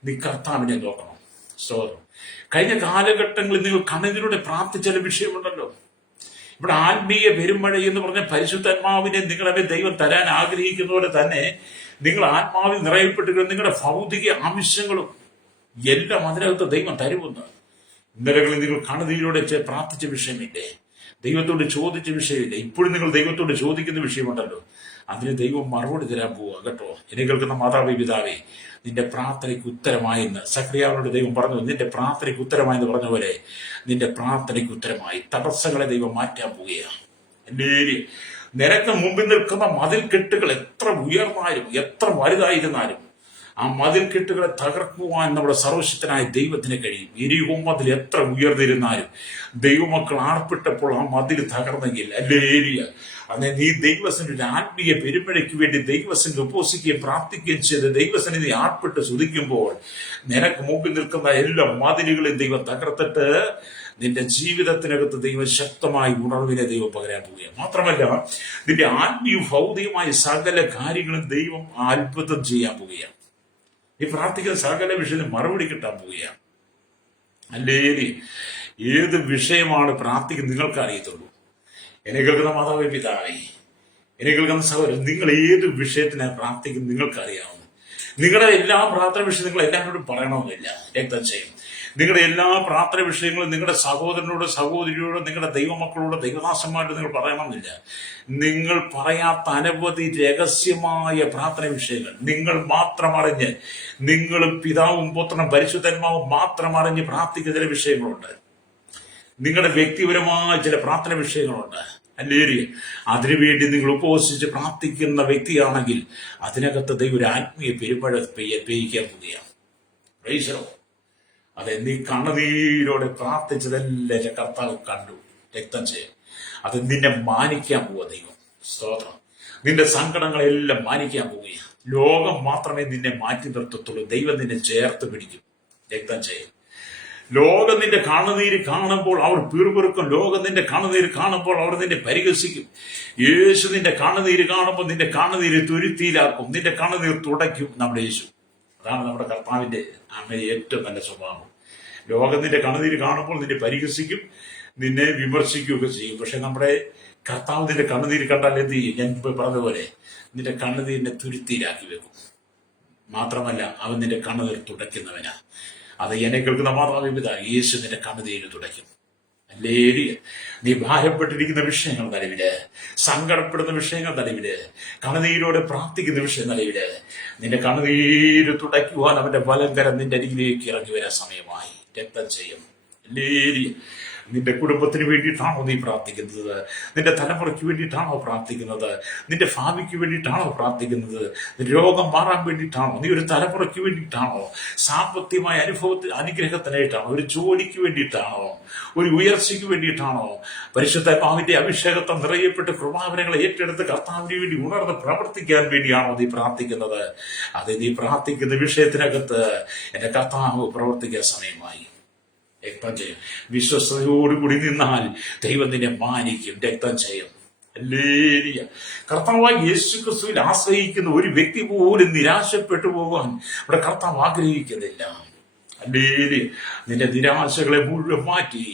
നീ കർത്താവിനെ നോക്കണം. സ്തോത്രം. കഴിഞ്ഞ കാലഘട്ടങ്ങളിൽ നിങ്ങൾ കണ്ണീരോടെ പ്രാർത്ഥിച്ച വിഷയമുണ്ടല്ലോ. ഇവിടെ ആത്മീയ പെരുമഴ എന്ന് പറഞ്ഞ പരിശുദ്ധാത്മാവിനെ നിങ്ങളെ ദൈവം തരാൻ ആഗ്രഹിക്കുന്ന പോലെ തന്നെ നിങ്ങൾ ആത്മാവിൽ നിറയപ്പെട്ടിരിക്കുന്ന നിങ്ങളുടെ ഭൗതിക ആവശ്യങ്ങളും എല്ലാം അതിനകത്ത് ദൈവം തരുമെന്ന്. ഇന്നലകളിൽ നിങ്ങൾ കണ്ണുനീരോടെ പ്രാർത്ഥിച്ച വിഷയമില്ലേ? ദൈവത്തോട് ചോദിച്ച വിഷയമില്ലേ? ഇപ്പോഴും നിങ്ങൾ ദൈവത്തോട് ചോദിക്കുന്ന വിഷയമുണ്ടല്ലോ. അതിന് ദൈവം മറുപടി തരാൻ പോവുക കേട്ടോ. എന്നെ കേൾക്കുന്ന മാതാവേ, പിതാവേ, നിന്റെ പ്രാർത്ഥനയ്ക്ക് ഉത്തരമായെന്ന് സക്രിയാവിനോട് ദൈവം പറഞ്ഞു. നിന്റെ പ്രാർത്ഥനയ്ക്ക് ഉത്തരമായെന്ന് പറഞ്ഞ പോലെ നിന്റെ പ്രാർത്ഥനയ്ക്ക് ഉത്തരമായി. തടസ്സങ്ങളെ ദൈവം മാറ്റാൻ പോവുകയാണ്. നിനക്ക് മുമ്പിൽ നിൽക്കുന്ന മതിൽക്കെട്ടുകൾ എത്ര ഉയർന്നാലും എത്ര വലുതായിരുന്നാലും ആ മതിൽക്കെട്ടുകളെ തകർക്കുവാൻ നമ്മുടെ സർവശക്തനായ ദൈവത്തിന് കഴിയും. എരിഹോ മതിൽ എത്ര ഉയർന്നിരുന്നാലും ദൈവമക്കൾ ആർപ്പിട്ടപ്പോൾ ആ മതിൽ തകർന്നെങ്കിൽ അന്നെ നീ ദൈവസന്നിധി ആത്മീയ പെരുമഴയ്ക്ക് വേണ്ടി ദൈവസന്നിധി ഉപവസിക്കുകയും പ്രാർത്ഥിക്കുകയും ചെയ്ത് ദൈവസന്നിധി ആർപ്പിട്ട് സ്തുതിക്കുമ്പോൾ നിനക്ക് മുമ്പിൽ നിൽക്കുന്ന എല്ലാ മതിലുകളെയും ദൈവം തകർത്തിട്ട് നിന്റെ ജീവിതത്തിനകത്ത് ദൈവം ശക്തമായി ഉണർവിനെ ദൈവം പകരാൻ പോവുകയാണ്. മാത്രമല്ല, നിന്റെ ആത്മീയ ഭൗതികമായ സകല കാര്യങ്ങളും ദൈവം അത്ഭുതം ചെയ്യാൻ പോവുകയാണ്. ഈ പ്രാർത്ഥിക്കുന്ന സകല വിഷയത്തിന് മറുപടി കിട്ടാൻ പോവുകയാണ്. അല്ലേ? ഏത് വിഷയമാണ് പ്രാർത്ഥിക്കുന്നത് നിങ്ങൾക്ക് അറിയത്തുള്ളൂ. എന്നെ കേൾക്കുന്ന മാതാവേ, പിതാവേ, എന്നെ കേൾക്കുന്ന സഹോദരൻ, നിങ്ങൾ ഏത് വിഷയത്തിനാണ് പ്രാർത്ഥിക്കുന്നത് നിങ്ങൾക്ക് അറിയാവുന്നത്. നിങ്ങളുടെ എല്ലാ പ്രാർത്ഥന വിഷയം നിങ്ങൾ എല്ലാവരോടും പറയണമെന്നില്ല. രക്തചയം നിങ്ങളുടെ എല്ലാ പ്രാർത്ഥന വിഷയങ്ങളും നിങ്ങളുടെ സഹോദരനോട്, സഹോദരിയോട്, നിങ്ങളുടെ ദൈവമക്കളോട്, ദൈവദാസന്മാരോട് നിങ്ങൾ പറയണമെന്നില്ല. നിങ്ങൾ പറയാത്ത അനവധി രഹസ്യമായ പ്രാർത്ഥന വിഷയങ്ങൾ നിങ്ങൾ മാത്രം അറിഞ്ഞ്, നിങ്ങളും പിതാവും പുത്രനും പരിശുദ്ധാത്മാവും മാത്രം അറിഞ്ഞ് പ്രാർത്ഥിക്കുന്ന ചില വിഷയങ്ങളുണ്ട്. നിങ്ങളുടെ വ്യക്തിപരമായ ചില പ്രാർത്ഥന വിഷയങ്ങളുണ്ട്. അല്ലേ? അതിനുവേണ്ടി നിങ്ങൾ ഉപവസിച്ച് പ്രാർത്ഥിക്കുന്ന വ്യക്തിയാണെങ്കിൽ അതിനകത്ത് ദൈവം ഒരു ആത്മീയ പെരുമഴ പെയ്യിക്കാൻ പുതിയ. അതെ, നീ കണ്ണുനീരോടെ പ്രാർത്ഥിച്ചതെല്ലാം കർത്താവ് കണ്ടു. രക്തം ചെയ്യും. അത് നിന്നെ മാനിക്കാൻ പോവുക ദൈവം. സ്തോത്രം. നിന്റെ സങ്കടങ്ങളെല്ലാം മാനിക്കാൻ പോവുക. ലോകം മാത്രമേ നിന്നെ മാറ്റി നിർത്തത്തുള്ളൂ. ദൈവം നിന്നെ ചേർത്ത് പിടിക്കും. രക്തം ചെയ്യും. ലോകം നിന്റെ കണ്ണുനീര് കാണുമ്പോൾ അവർ പിറുപിറുക്കും. ലോകം നിന്റെ കണ്ണുനീര് കാണുമ്പോൾ അവർ നിന്നെ പരിഹസിക്കും. യേശു നിന്റെ കണ്ണുനീര് കാണുമ്പോൾ നിന്റെ കണ്ണുനീര് തുരുത്തിയിലാക്കും. നിന്റെ കണ്ണുനീർ തുടയ്ക്കും നമ്മുടെ യേശു. അതാണ് നമ്മുടെ കർത്താവിന്റെ ഏറ്റവും നല്ല സ്വഭാവം. ലോകം നിന്റെ കണ്ണുനീര് കാണുമ്പോൾ നിന്നെ പരിഹസിക്കും, നിന്നെ വിമർശിക്കുകയൊക്കെ ചെയ്യും. പക്ഷെ നമ്മുടെ കർത്താവ് നിന്റെ കണ്ണുനീര് കണ്ടാൽ എന്ത് ചെയ്യും? ഞാൻ പറഞ്ഞതുപോലെ നിന്റെ കണ്ണുനീരിനെ തുരുത്തിയിലാക്കി വെക്കും. മാത്രമല്ല, അവൻ നിന്റെ കണ്ണുനീർ തുടയ്ക്കുന്നവനാ. അത് എന്നെ കേൾക്കുന്ന മാതാവേ, യേശു നിന്റെ കണ്ണുനീര് തുടയ്ക്കും. അല്ലേ? നീ ഭാരപ്പെട്ടിരിക്കുന്ന വിഷയങ്ങൾ നിലവില്, സങ്കടപ്പെടുന്ന വിഷയങ്ങൾ നിലവില്, കണ്ണുനീരോടെ പ്രാർത്ഥിക്കുന്ന വിഷയം നിലവില്, നിന്റെ കണ്ണുനീര് തുടയ്ക്കുവാൻ അവന്റെ വലങ്കരം നിന്റെ അരികിലേക്ക് ഇറങ്ങി വരാൻ സമയമായി. രക്തം ചെയ്യും. അല്ലേ? നിന്റെ കുടുംബത്തിന് വേണ്ടിയിട്ടാണോ നീ പ്രാർത്ഥിക്കുന്നത്? നിന്റെ തലമുറയ്ക്ക് വേണ്ടിയിട്ടാണോ പ്രാർത്ഥിക്കുന്നത്? നിന്റെ ഭാവിക്ക് വേണ്ടിയിട്ടാണോ പ്രാർത്ഥിക്കുന്നത്? രോഗം മാറാൻ വേണ്ടിയിട്ടാണോ? നീ ഒരു തലമുറയ്ക്ക് വേണ്ടിയിട്ടാണോ? സാമ്പത്തികമായ അനുഗ്രഹത്തിനായിട്ടാണോ? ഒരു ജോലിക്ക് വേണ്ടിയിട്ടാണോ? ഒരു ഉയർച്ചയ്ക്ക് വേണ്ടിയിട്ടാണോ? പരിശുദ്ധാത്മാവിന്റെ അഭിഷേകത്തെ നിറയപ്പെട്ട് കൃപാവരങ്ങളെ ഏറ്റെടുത്ത് കർത്താവിന് വേണ്ടി ഉണർന്ന് പ്രവർത്തിക്കാൻ വേണ്ടിയാണോ നീ പ്രാർത്ഥിക്കുന്നത്? അത് നീ പ്രാർത്ഥിക്കുന്ന വിഷയത്തിനകത്ത് എന്റെ കർത്താവ് പ്രവർത്തിക്കാൻ സമയമായി. രക്തം ചെയ്യും. വിശ്വസ്തയോടുകൂടി നിന്നാൽ ദൈവം നിന്നെ മാനിക്കും. രക്തം ചെയ്യും. ഹല്ലേലൂയ. കർത്താവായ യേശു ക്രിസ്തുവിൽ ആശ്രയിക്കുന്ന ഒരു വ്യക്തി പോലും നിരാശപ്പെട്ടു പോകാൻ ഇവിടെ കർത്താവ് ആഗ്രഹിക്കുന്നില്ല. ഹല്ലേലൂയ. നിന്റെ നിരാശകളെ മുഴുവൻ മാറ്റി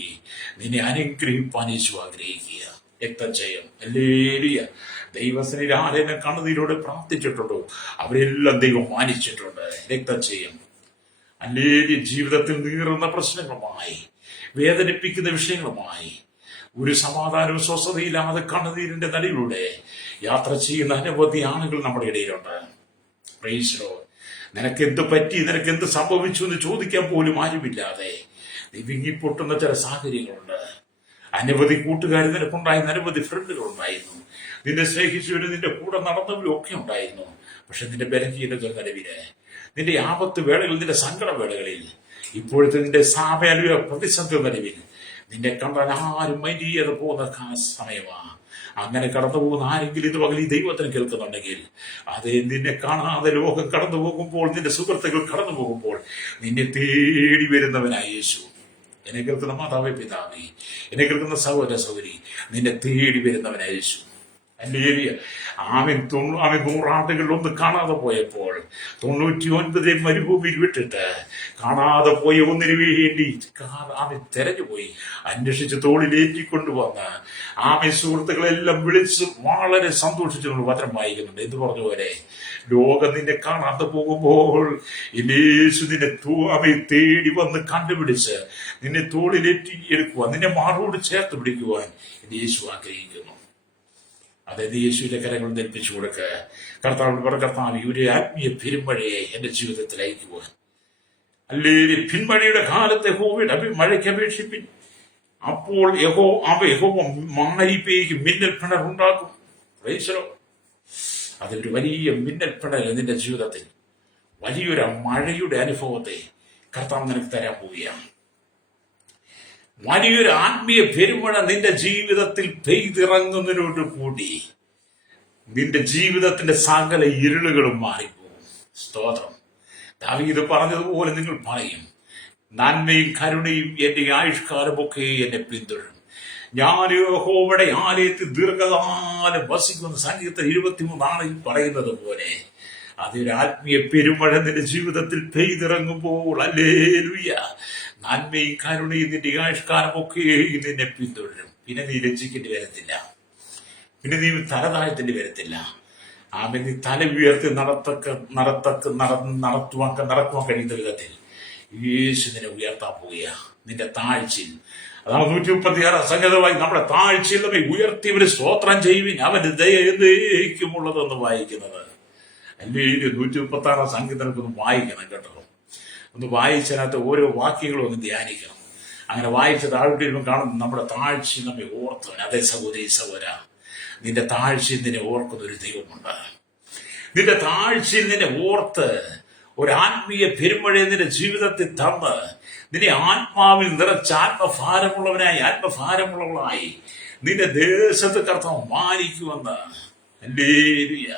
നിന്നെ അനുഗ്രഹിപ്പാൻ യേശു ആഗ്രഹിക്കുക. രക്തം ചെയ്യും. ഹല്ലേലൂയ. ദൈവസന്നിധിയിൽ ആരെല്ലാം കണ്ണുനീരോടെ പ്രാർത്ഥിച്ചിട്ടുണ്ടോ അവരെല്ലാം ദൈവം മാനിച്ചിട്ടുണ്ട്. രക്തം ചെയ്യും. അല്ലേലൂയ. ജീവിതത്തിൽ നീറുന്ന പ്രശ്നങ്ങളുമായി, വേദനിപ്പിക്കുന്ന വിഷയങ്ങളുമായി, ഒരു സമാധാനവും സ്വസ്ഥതയില്ലാതെ കണ്ണുനീരിന്റെ നടുവിലൂടെ യാത്ര ചെയ്യുന്ന അനവധി ആളുകൾ നമ്മുടെ ഇടയിലുണ്ട്. Praise Lord. നിനക്കെന്ത് പറ്റി, നിനക്കെന്ത് സംഭവിച്ചു എന്ന് ചോദിക്കാൻ പോലും ആരുമില്ലാതെ നീ വിങ്ങിപ്പൊട്ടുന്ന ചില സാഹചര്യങ്ങളുണ്ട്. അനവധി കൂട്ടുകാർ നിനക്കുണ്ടായിരുന്ന അനവധി ഫ്രണ്ടുകൾ ഉണ്ടായിരുന്നു. നിന്നെ സ്നേഹിച്ചവരും നിന്റെ കൂടെ നടന്നവരും ഒക്കെ ഉണ്ടായിരുന്നു. പക്ഷെ നിന്റെ ബലഹീനതകൾ നിലവില്, നിന്റെ ആപത്ത് വേളകളിൽ, നിന്റെ സങ്കട വേളകളിൽ, ഇപ്പോഴത്തെ നിന്റെ സാമൂഹിക പ്രതിസന്ധി നിലവിൽ നിന്നെ കണ്ടാൽ ആരും മൈൻഡ് ചെയ്യാതെ പോകുന്ന സമയമാണ്. അങ്ങനെ കടന്നു പോകുന്ന ആരെങ്കിലും ഇത് പകൽ ഈ ദൈവത്തിന് കേൾക്കുന്നുണ്ടെങ്കിൽ, അതേ, നിന്നെ കാണാതെ ലോകം കടന്നു പോകുമ്പോൾ, നിന്റെ സുഹൃത്തുക്കൾ കടന്നു പോകുമ്പോൾ നിന്നെ തേടി വരുന്നവനായ യേശു. എന്നെ കേൾക്കുന്ന മാതാവേ, പിതാവേ, എന്നെ കേൾക്കുന്ന സഹോദര സഹോദരി, നിന്നെ തേടി വരുന്നവനായ യേശു. ഹല്ലേലൂയ. ആമേൻ. 100 ഒന്ന് കാണാതെ പോയപ്പോൾ 99 മരുഭൂമിയിൽ വിട്ടിട്ട് കാണാതെ പോയ ഒന്നിനു വേണ്ടി ആമേൻ തെരഞ്ഞുപോയി അന്വേഷിച്ച് തോളിലേറ്റിക്കൊണ്ടുവന്ന് ആമേൻ സുഹൃത്തുക്കളെല്ലാം വിളിച്ച് വളരെ സന്തോഷിച്ചുകൊണ്ട് വചനം വായിക്കുന്നുണ്ട്. എന്ന് പറഞ്ഞ പോലെ ലോകം നിന്നെ കാണാതെ പോകുമ്പോൾ യേശു നിന്നെ ആമേൻ തേടി വന്ന് കണ്ടുപിടിച്ച് നിന്നെ തോളിലേറ്റി എടുക്കുവാൻ, നിന്നെ മാറോട് ചേർത്ത് പിടിക്കുവാൻ യേശു ആഗ്രഹിക്കുന്നു. അതായത് യേശുവിന്റെ കരങ്ങൾ ധരിപ്പിച്ചു കൊടുക്കുക. കർത്താവിനോട് പറ, കർത്താവ്, ഒരു ആത്മീയ പെരുമഴയെ എന്റെ ജീവിതത്തിൽ അയക്കുവാൻ. അല്ലെങ്കിൽ പിന്മഴയുടെ കാലത്ത് യഹോവയുടെ മഴയ്ക്ക് അപേക്ഷിപ്പിൻ. അപ്പോൾ യഹോവ മാരി പെയ്യും, മിന്നൽ പിണർ ഉണ്ടാക്കും. അതൊരു വലിയ മിന്നൽ പിണർ നിന്റെ ജീവിതത്തിൽ, വലിയൊരു മഴയുടെ അനുഭവത്തെ കർത്താവ് നിനക്ക് തരാൻ പോവുകയാണ്. വലിയൊരു ആത്മീയ പെരുമഴ നിന്റെ ജീവിതത്തിൽ പെയ്തിറങ്ങുന്നതിനോട് കൂടി നിന്റെ ജീവിതത്തിന്റെ സകല ഇരുളുകളും മാറിപ്പോകും. സ്തോത്രം. ദാവീദ് പറഞ്ഞതുപോലെ നിങ്ങൾ പറയും, നന്മയും കരുണയും എന്റെ ആയുഷ്കാലമൊക്കെ എന്നെ പിന്തുടരും. ഞാൻ യഹോവയുടെ ആലയത്തിൽ ദീർഘകാലം വസിക്കുന്ന. സംഗീതത്തിൽ 23 പറയുന്നത് പോലെ അതൊരു ആത്മീയ പെരുമഴ നിന്റെ ജീവിതത്തിൽ പെയ്തിറങ്ങുമ്പോൾ ഹല്ലേലൂയ, നന്മയും കരുണയും നിന്റെ ആയുഷ്കാലമൊക്കെ നിന്നെ പിന്തുടരും. പിന്നെ നീ ലജ്ജിക്കേണ്ടി വരത്തില്ല, പിന്നെ നീ തല താഴ്ത്തേണ്ടി വരത്തില്ല. നീ തല ഉയർത്തി നടക്കുവാൻ കഴിയുന്ന വിധത്തിൽ യേശു നിന്നെ ഉയർത്താൻ പോവുക. നിന്റെ താഴ്ചയിൽ, അതാണ് 136 സംഗീതമായി നമ്മുടെ താഴ്ചയിൽ നമ്മെ ഉയർത്തിയവര് സ്തോത്രം ചെയ്യുവിൻ, അവന്റെ ദയക്കുമുള്ളതെന്ന് വായിക്കുന്നത്. അല്ലേ 136 സംഗീതമൊന്ന് വായിക്കണം കേട്ടോ. ഒന്ന് വായിച്ചതിനകത്ത് ഓരോ വാക്യങ്ങളും ഒന്ന് ധ്യാനിക്കണം. അങ്ങനെ വായിച്ച താഴ്ത്തിരുമ്പോൾ കാണും നമ്മുടെ താഴ്ചയിൽ നമ്മെ ഓർത്തവൻ. അതേ സഹോദരി സഹോദര, നിന്റെ താഴ്ചയിൽ നിന്നെ ഓർക്കുന്ന ഒരു ദൈവമുണ്ട്. നിന്റെ താഴ്ചയിൽ നിന്നെ ഓർത്ത് ഒരു ആത്മീയ പെരുമഴയെ നിന്റെ ജീവിതത്തിൽ തന്ന് നിന്നെ ആത്മാവിൽ നിറച്ച് ആത്മഭാരമുള്ളവളായി നിന്റെ ദേശത്ത് കർത്താവ് മാനിക്കുമെന്ന്. ഹല്ലേലൂയ.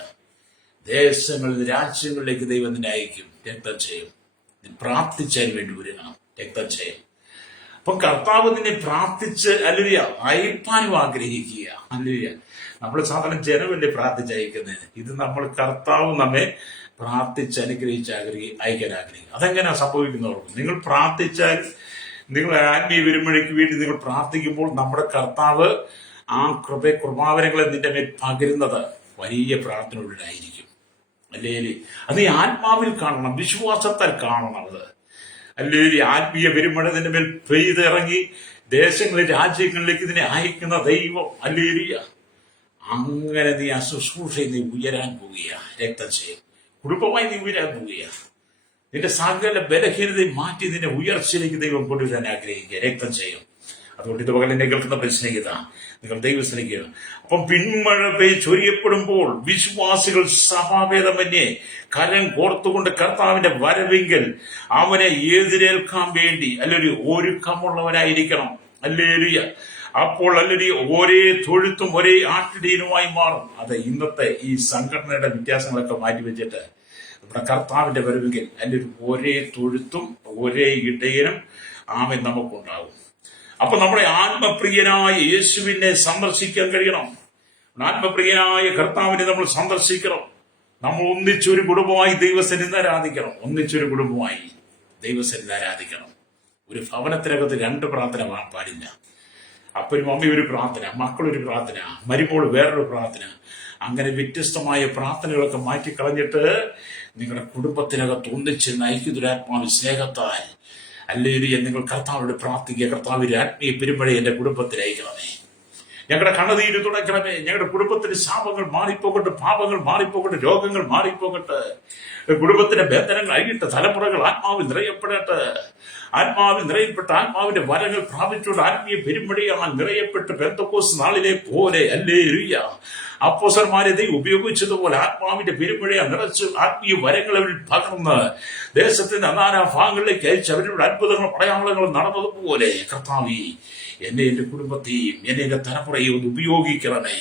ദേശങ്ങളിൽ രാജ്യങ്ങളിലേക്ക് ദൈവം നിന്നെ അയക്കും. രക്തം ചെയ്യും. പ്രാർത്ഥിച്ചതിന് വേണ്ടി ഒരുങ്ങണം. രക്തം ചെയ്യും. അപ്പം കർത്താവ് നിന്നെ പ്രാർത്ഥിച്ച് അല്ലെങ്കിൽ അയപ്പാനും ആഗ്രഹിക്കുക. അല്ലെങ്കിൽ നമ്മൾ സാധാരണ ജനമല്ലേ പ്രാർത്ഥിച്ചയക്കുന്നത്. ഇത് നമ്മൾ കർത്താവ് നമ്മെ പ്രാർത്ഥിച്ച് അനുഗ്രഹിച്ച് അയക്കാൻ ആഗ്രഹിക്കും. അതെങ്ങനെയാ സംഭവിക്കുന്നവർക്ക്? നിങ്ങൾ പ്രാർത്ഥിച്ചാൽ, നിങ്ങൾ ആത്മീയ പെരുമഴയ്ക്ക് വേണ്ടി നിങ്ങൾ പ്രാർത്ഥിക്കുമ്പോൾ നമ്മുടെ കർത്താവ് ആ കൃപാവരങ്ങളെ നിന്റെ മേൽ പകരുന്നത് വലിയ പ്രാർത്ഥനയോടായിരിക്കും. അല്ലേ? അത് ഈ ആത്മാവിൽ കാണണം, വിശ്വാസത്താൽ കാണണം. അത് അല്ലേ ആത്മീയ പെരുമഴ നിന്റെ മേൽ പെയ്തിറങ്ങി ദേശങ്ങളിൽ രാജ്യങ്ങളിലേക്ക് ഇതിനെ അയക്കുന്ന ദൈവം. അല്ലേലിയ. അങ്ങനെ നീ ആ ശുശ്രൂഷയിൽ നീ ഉയരാൻ പോവുക. രക്തം ചെയ്യും. കുടുംബമായി നീ ഉയരാൻ പോവുക. നിന്റെ സകല ബലഹീനതയും മാറ്റി നിന്റെ ഉയർച്ചയിലേക്ക് ദൈവം കൊണ്ടുവരാൻ ആഗ്രഹിക്കുക. രക്തം ചെയ്യും. അതുകൊണ്ട് ഇത് പകൽ എന്നെ കേൾക്കുന്ന പരിസ്നേഹിത, നിങ്ങൾ ദൈവം സ്നേഹിക്കുക. അപ്പം പിന്മഴ ചൊരിയപ്പെടുമ്പോൾ വിശ്വാസികൾ സഭാഭേദമന്യേ കരം കോർത്തുകൊണ്ട് കർത്താവിന്റെ വരവെങ്കിൽ അവനെ എതിരേൽക്കാൻ വേണ്ടി അല്ലെങ്കിൽ ഒരുക്കമുള്ളവരായിരിക്കണം. അല്ലേലൂയ. അപ്പോൾ അല്ലെങ്കിൽ ഒരേ തൊഴുത്തും ഒരേ ആട്ടിടയനുമായി മാറും. അത് ഇന്നത്തെ ഈ സംഘടനയുടെ വ്യത്യാസങ്ങളൊക്കെ മാറ്റിവെച്ചിട്ട് നമ്മുടെ കർത്താവിന്റെ വരവെങ്കിൽ അല്ലെങ്കിൽ ഒരേ തൊഴുത്തും ഒരേ ഇടയനും ആമൻ നമുക്കുണ്ടാകും. അപ്പൊ നമ്മുടെ ആത്മപ്രിയനായ യേശുവിനെ സന്ദർശിക്കാൻ കഴിയണം. ആത്മപ്രിയനായ കർത്താവിനെ നമ്മൾ സന്ദർശിക്കണം. നമ്മൾ ഒന്നിച്ചൊരു കുടുംബമായി ദൈവസന്നിധി ആരാധിക്കണം. ഒന്നിച്ചൊരു കുടുംബമായി ദൈവസന്നിധി ആരാധിക്കണം. ഒരു ഭവനത്തിനകത്ത് 2 പ്രാർത്ഥന പാടില്ല. അപ്പനും അമ്മയും ഒരു പ്രാർത്ഥന, മക്കളൊരു പ്രാർത്ഥന, മരുമോൾ വേറൊരു പ്രാർത്ഥന. അങ്ങനെ വ്യത്യസ്തമായ പ്രാർത്ഥനകളൊക്കെ മാറ്റിക്കളഞ്ഞിട്ട് നിങ്ങളുടെ കുടുംബത്തിനകത്ത് ഒന്നിച്ചിരുന്ന ഐക്യദുരാത്മാവ് സ്നേഹത്താൽ അല്ലെങ്കിൽ നിങ്ങൾ കർത്താവിനോട് പ്രാർത്ഥിക്കുക. കർത്താവിന്റെ ആത്മീയ പെരുമഴ എന്റെ കുടുംബത്തിൽ അയക്കണമേ. ഞങ്ങളുടെ കണ്ണുനീര് തുടയ്ക്കണമേ. ഞങ്ങളുടെ കുടുംബത്തിന്റെ ശാപങ്ങൾ മാറിപ്പോകട്ടെ, പാപങ്ങൾ മാറിപ്പോകട്ടെ, രോഗങ്ങൾ മാറിപ്പോകട്ടെ. കുടുംബത്തിന്റെ ബന്ധനങ്ങൾ അഴിയിട്ട് തലമുറകൾ ആത്മാവിൽ നിറയപ്പെടട്ടെ. ആത്മാവിൽ നിറയപ്പെട്ട ആത്മാവിന്റെ വരങ്ങൾ പ്രാപിച്ചുകൊണ്ട് ആത്മീയ പെരുമഴയാണ് നിറയപ്പെട്ട് പെന്തക്കോസ്ത് നാളിലെ പോലെ ഹല്ലേലൂയ അപ്പോസ്തലന്മാരെ ദൈവം ഉപയോഗിച്ചതുപോലെ ആത്മാവിന്റെ പെരുമഴയെ നിറച്ച് ആത്മീയ വരങ്ങൾ അവരിൽ പകർന്ന് ദേശത്തിന്റെ നാനാ ഭാഗങ്ങളിലേക്ക് അയച്ച് അവരുടെ അത്ഭുതങ്ങളും അടയാളങ്ങളും നടന്നതുപോലെ കർത്താവേ എന്നെ എന്റെ കുടുംബത്തെയും എന്നെ എന്റെ തലമുറയും ഒന്ന് ഉപയോഗിക്കണമേ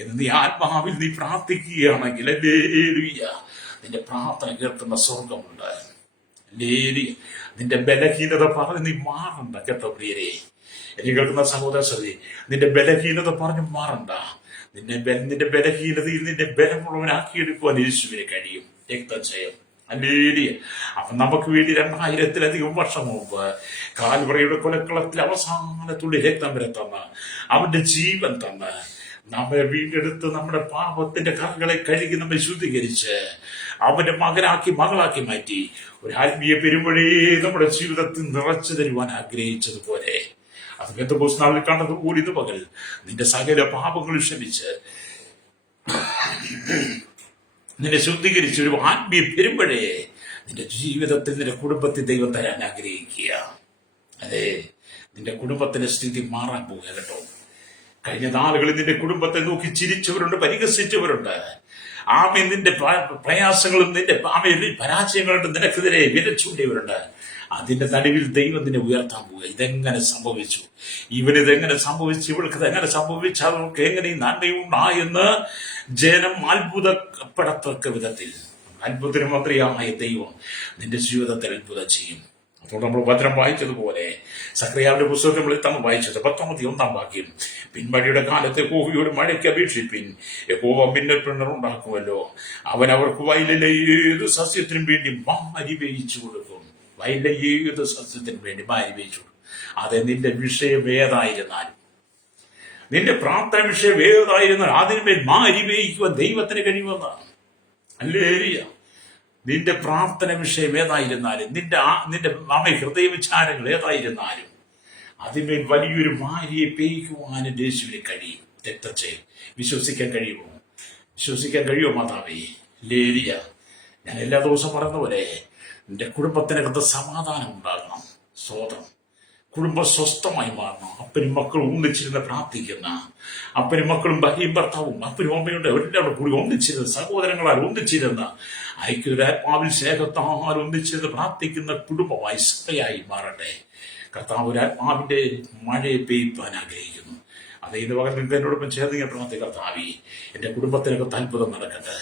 എന്ന് നീ ആത്മാവിൽ നീ പ്രാർത്ഥിക്കുകയാണെങ്കിൽ ഹല്ലേലൂയ നിന്റെ പ്രാർത്ഥന കേൾക്കുന്ന സ്വർഗമുണ്ട്. ഹല്ലേലൂയ. നിന്റെ ബലഹീനത പറഞ്ഞ് നീ മാറണ്ട കേട്ടോ പ്രിയരെ. എനിക്ക് കേൾക്കുന്ന സഹോദര സഹോദരി, നിന്റെ ബലഹീനത പറഞ്ഞു മാറണ്ട. നിന്റെ ബലഹീനതയിൽ നിന്റെ ബലമുള്ളവനാക്കിയെടുക്കുവാൻ യേശുവിന് കഴിയും. രക്തം ചെയ്യും. ഹല്ലേലൂയ. അപ്പൊ നമുക്ക് വേണ്ടി 2000-ലധികം വർഷം മുമ്പ് കാൽവറിയുടെ കൊലക്കളത്തിൽ അവസാനത്തുള്ളി രക്തം വരെ തന്ന് അവന്റെ ജീവൻ തന്ന് നമ്മെ വീണ്ടെടുത്ത് നമ്മുടെ പാപത്തിന്റെ കറകളെ കഴുകി നമ്മെ ശുദ്ധീകരിച്ച് അവന്റെ മകനാക്കി മകളാക്കി മാറ്റി ഒരു ആത്മീയ പെരുമഴയെ നമ്മുടെ ജീവിതത്തിൽ നിറച്ചു തരുവാൻ ആഗ്രഹിച്ചതുപോലെ അത് പെന്തക്കോസ്ത് നാളിൽ കണ്ടതുപോലെ ഇന്ന് പകൽ നിന്റെ സകല പാപങ്ങൾ ക്ഷമിച്ച് നിന്നെ ശുദ്ധീകരിച്ച് ഒരു ആത്മീയ പെരുമഴയെ നിന്റെ ജീവിതത്തിൽ നിന്റെ കുടുംബത്തിൽ ദൈവം തരാൻ ആഗ്രഹിക്കുക. അതെ, നിന്റെ കുടുംബത്തിന്റെ സ്ഥിതി മാറാൻ പോവുക കേട്ടോ. കഴിഞ്ഞ നാളുകളിൽ നിന്റെ കുടുംബത്തെ നോക്കി ചിരിച്ചവരുണ്ട്, പരിഹസിച്ചവരുണ്ട്. ആമേ നിന്റെ പ്രയാസങ്ങളും നിന്റെ പരാജയങ്ങളുണ്ട് നിനക്കെതിരെ വിരച്ചുകൊണ്ടിയവരുണ്ട്. അതിന്റെ നടുവിൽ ദൈവം നിന്നെ ഉയർത്താൻ പോവുക. ഇതെങ്ങനെ സംഭവിച്ചു, ഇവനിതെങ്ങനെ സംഭവിച്ചു, ഇവൾക്ക് ഇതെങ്ങനെ സംഭവിച്ചു, അവർക്ക് എങ്ങനെ ഈ നന്മയുണ്ടായെന്ന് ജനം അത്ഭുതപ്പെടത്തക്ക വിധത്തിൽ അത്ഭുതമന്ത്രിയായ ദൈവം നിന്റെ ജീവിതത്തിൽ അത്ഭുതം ചെയ്യും. അതുകൊണ്ട് നമ്മൾ വചനം വായിച്ചതുപോലെ സക്രിയാവിന്റെ പുസ്തകത്തിൽ നമ്മൾ തമ്മിൽ വായിച്ചത് 10-1 വാക്യം, പിൻമഴയുടെ കാലത്ത് യഹോവയോട് മഴയ്ക്ക് അപേക്ഷിപ്പിൻ, യഹോവ മിന്നൽ പിണറുണ്ടാക്കുമല്ലോ, അവൻ അവർക്ക് വയലിലെ ഏത് സസ്യത്തിനും വേണ്ടി മാരി വേയിച്ചു കൊടുക്കും. വയലിലെ ഏത് സസ്യത്തിനും വേണ്ടി മാരി വേയിച്ചു കൊടുക്കും. അത് നിന്റെ വിഷയം ഏതായിരുന്നാലും, നിന്റെ പ്രാർത്ഥന വിഷയം ഏതായിരുന്നാലും അതിനുമേൽ മാരി വേയിക്കുവാൻ ദൈവത്തിന് കഴിയുമെന്നാണ്. ഹല്ലേലൂയ. നിന്റെ പ്രാർത്ഥന വിഷയം ഏതായിരുന്നാലും, നിന്റെ ഹൃദയ വിചാരങ്ങൾ ഏതായിരുന്നാലും അതിന്മേൽ വലിയൊരു മാരിയെ പേയിക്കുവാൻ യേശുവിന് കഴിയും. രക്തത്തെ വിശ്വസിക്കാൻ കഴിയുമോ? വിശ്വസിക്കാൻ കഴിയുമോ മാതാവേ? ലേലിയ, ഞാൻ എല്ലാ ദിവസവും പറയുന്ന പോലെ നിന്റെ കുടുംബത്തിനകത്ത് സമാധാനം ഉണ്ടാകണം. സ്വതം കുടുംബം സ്വസ്ഥമായി മാറണം. അപ്പനും മക്കളും ഒന്നിച്ചിരുന്ന് പ്രാർത്ഥിക്കുന്ന, അപ്പനും മക്കളും ഭാര്യയും ഭർത്താവും അപ്പനും അമ്മയുടെ എല്ലാവരും കൂടി ഒന്നിച്ചിരുന്ന്, സഹോദരങ്ങളാൽ ഒന്നിച്ചിരുന്ന, ഐക്യൊരാത്മാവിൽ സ്നേഹത്താൽ ഒന്നിച്ചിരുന്ന് പ്രാർത്ഥിക്കുന്ന കുടുംബമായി സഭയായി മാറട്ടെ. കർത്താവ് ഒരാത്മാവിന്റെ മഴയെ പെയ്യുവാൻ ആഗ്രഹിക്കുന്നു. അത് ഇന്ന് പകരം എന്നോടൊപ്പം ചേർന്ന് ഞാൻ പ്രാർത്ഥിക്കാം. കർത്താവേ, എന്റെ കുടുംബത്തിനകത്ത് അത്ഭുതം നടക്കട്ടെ.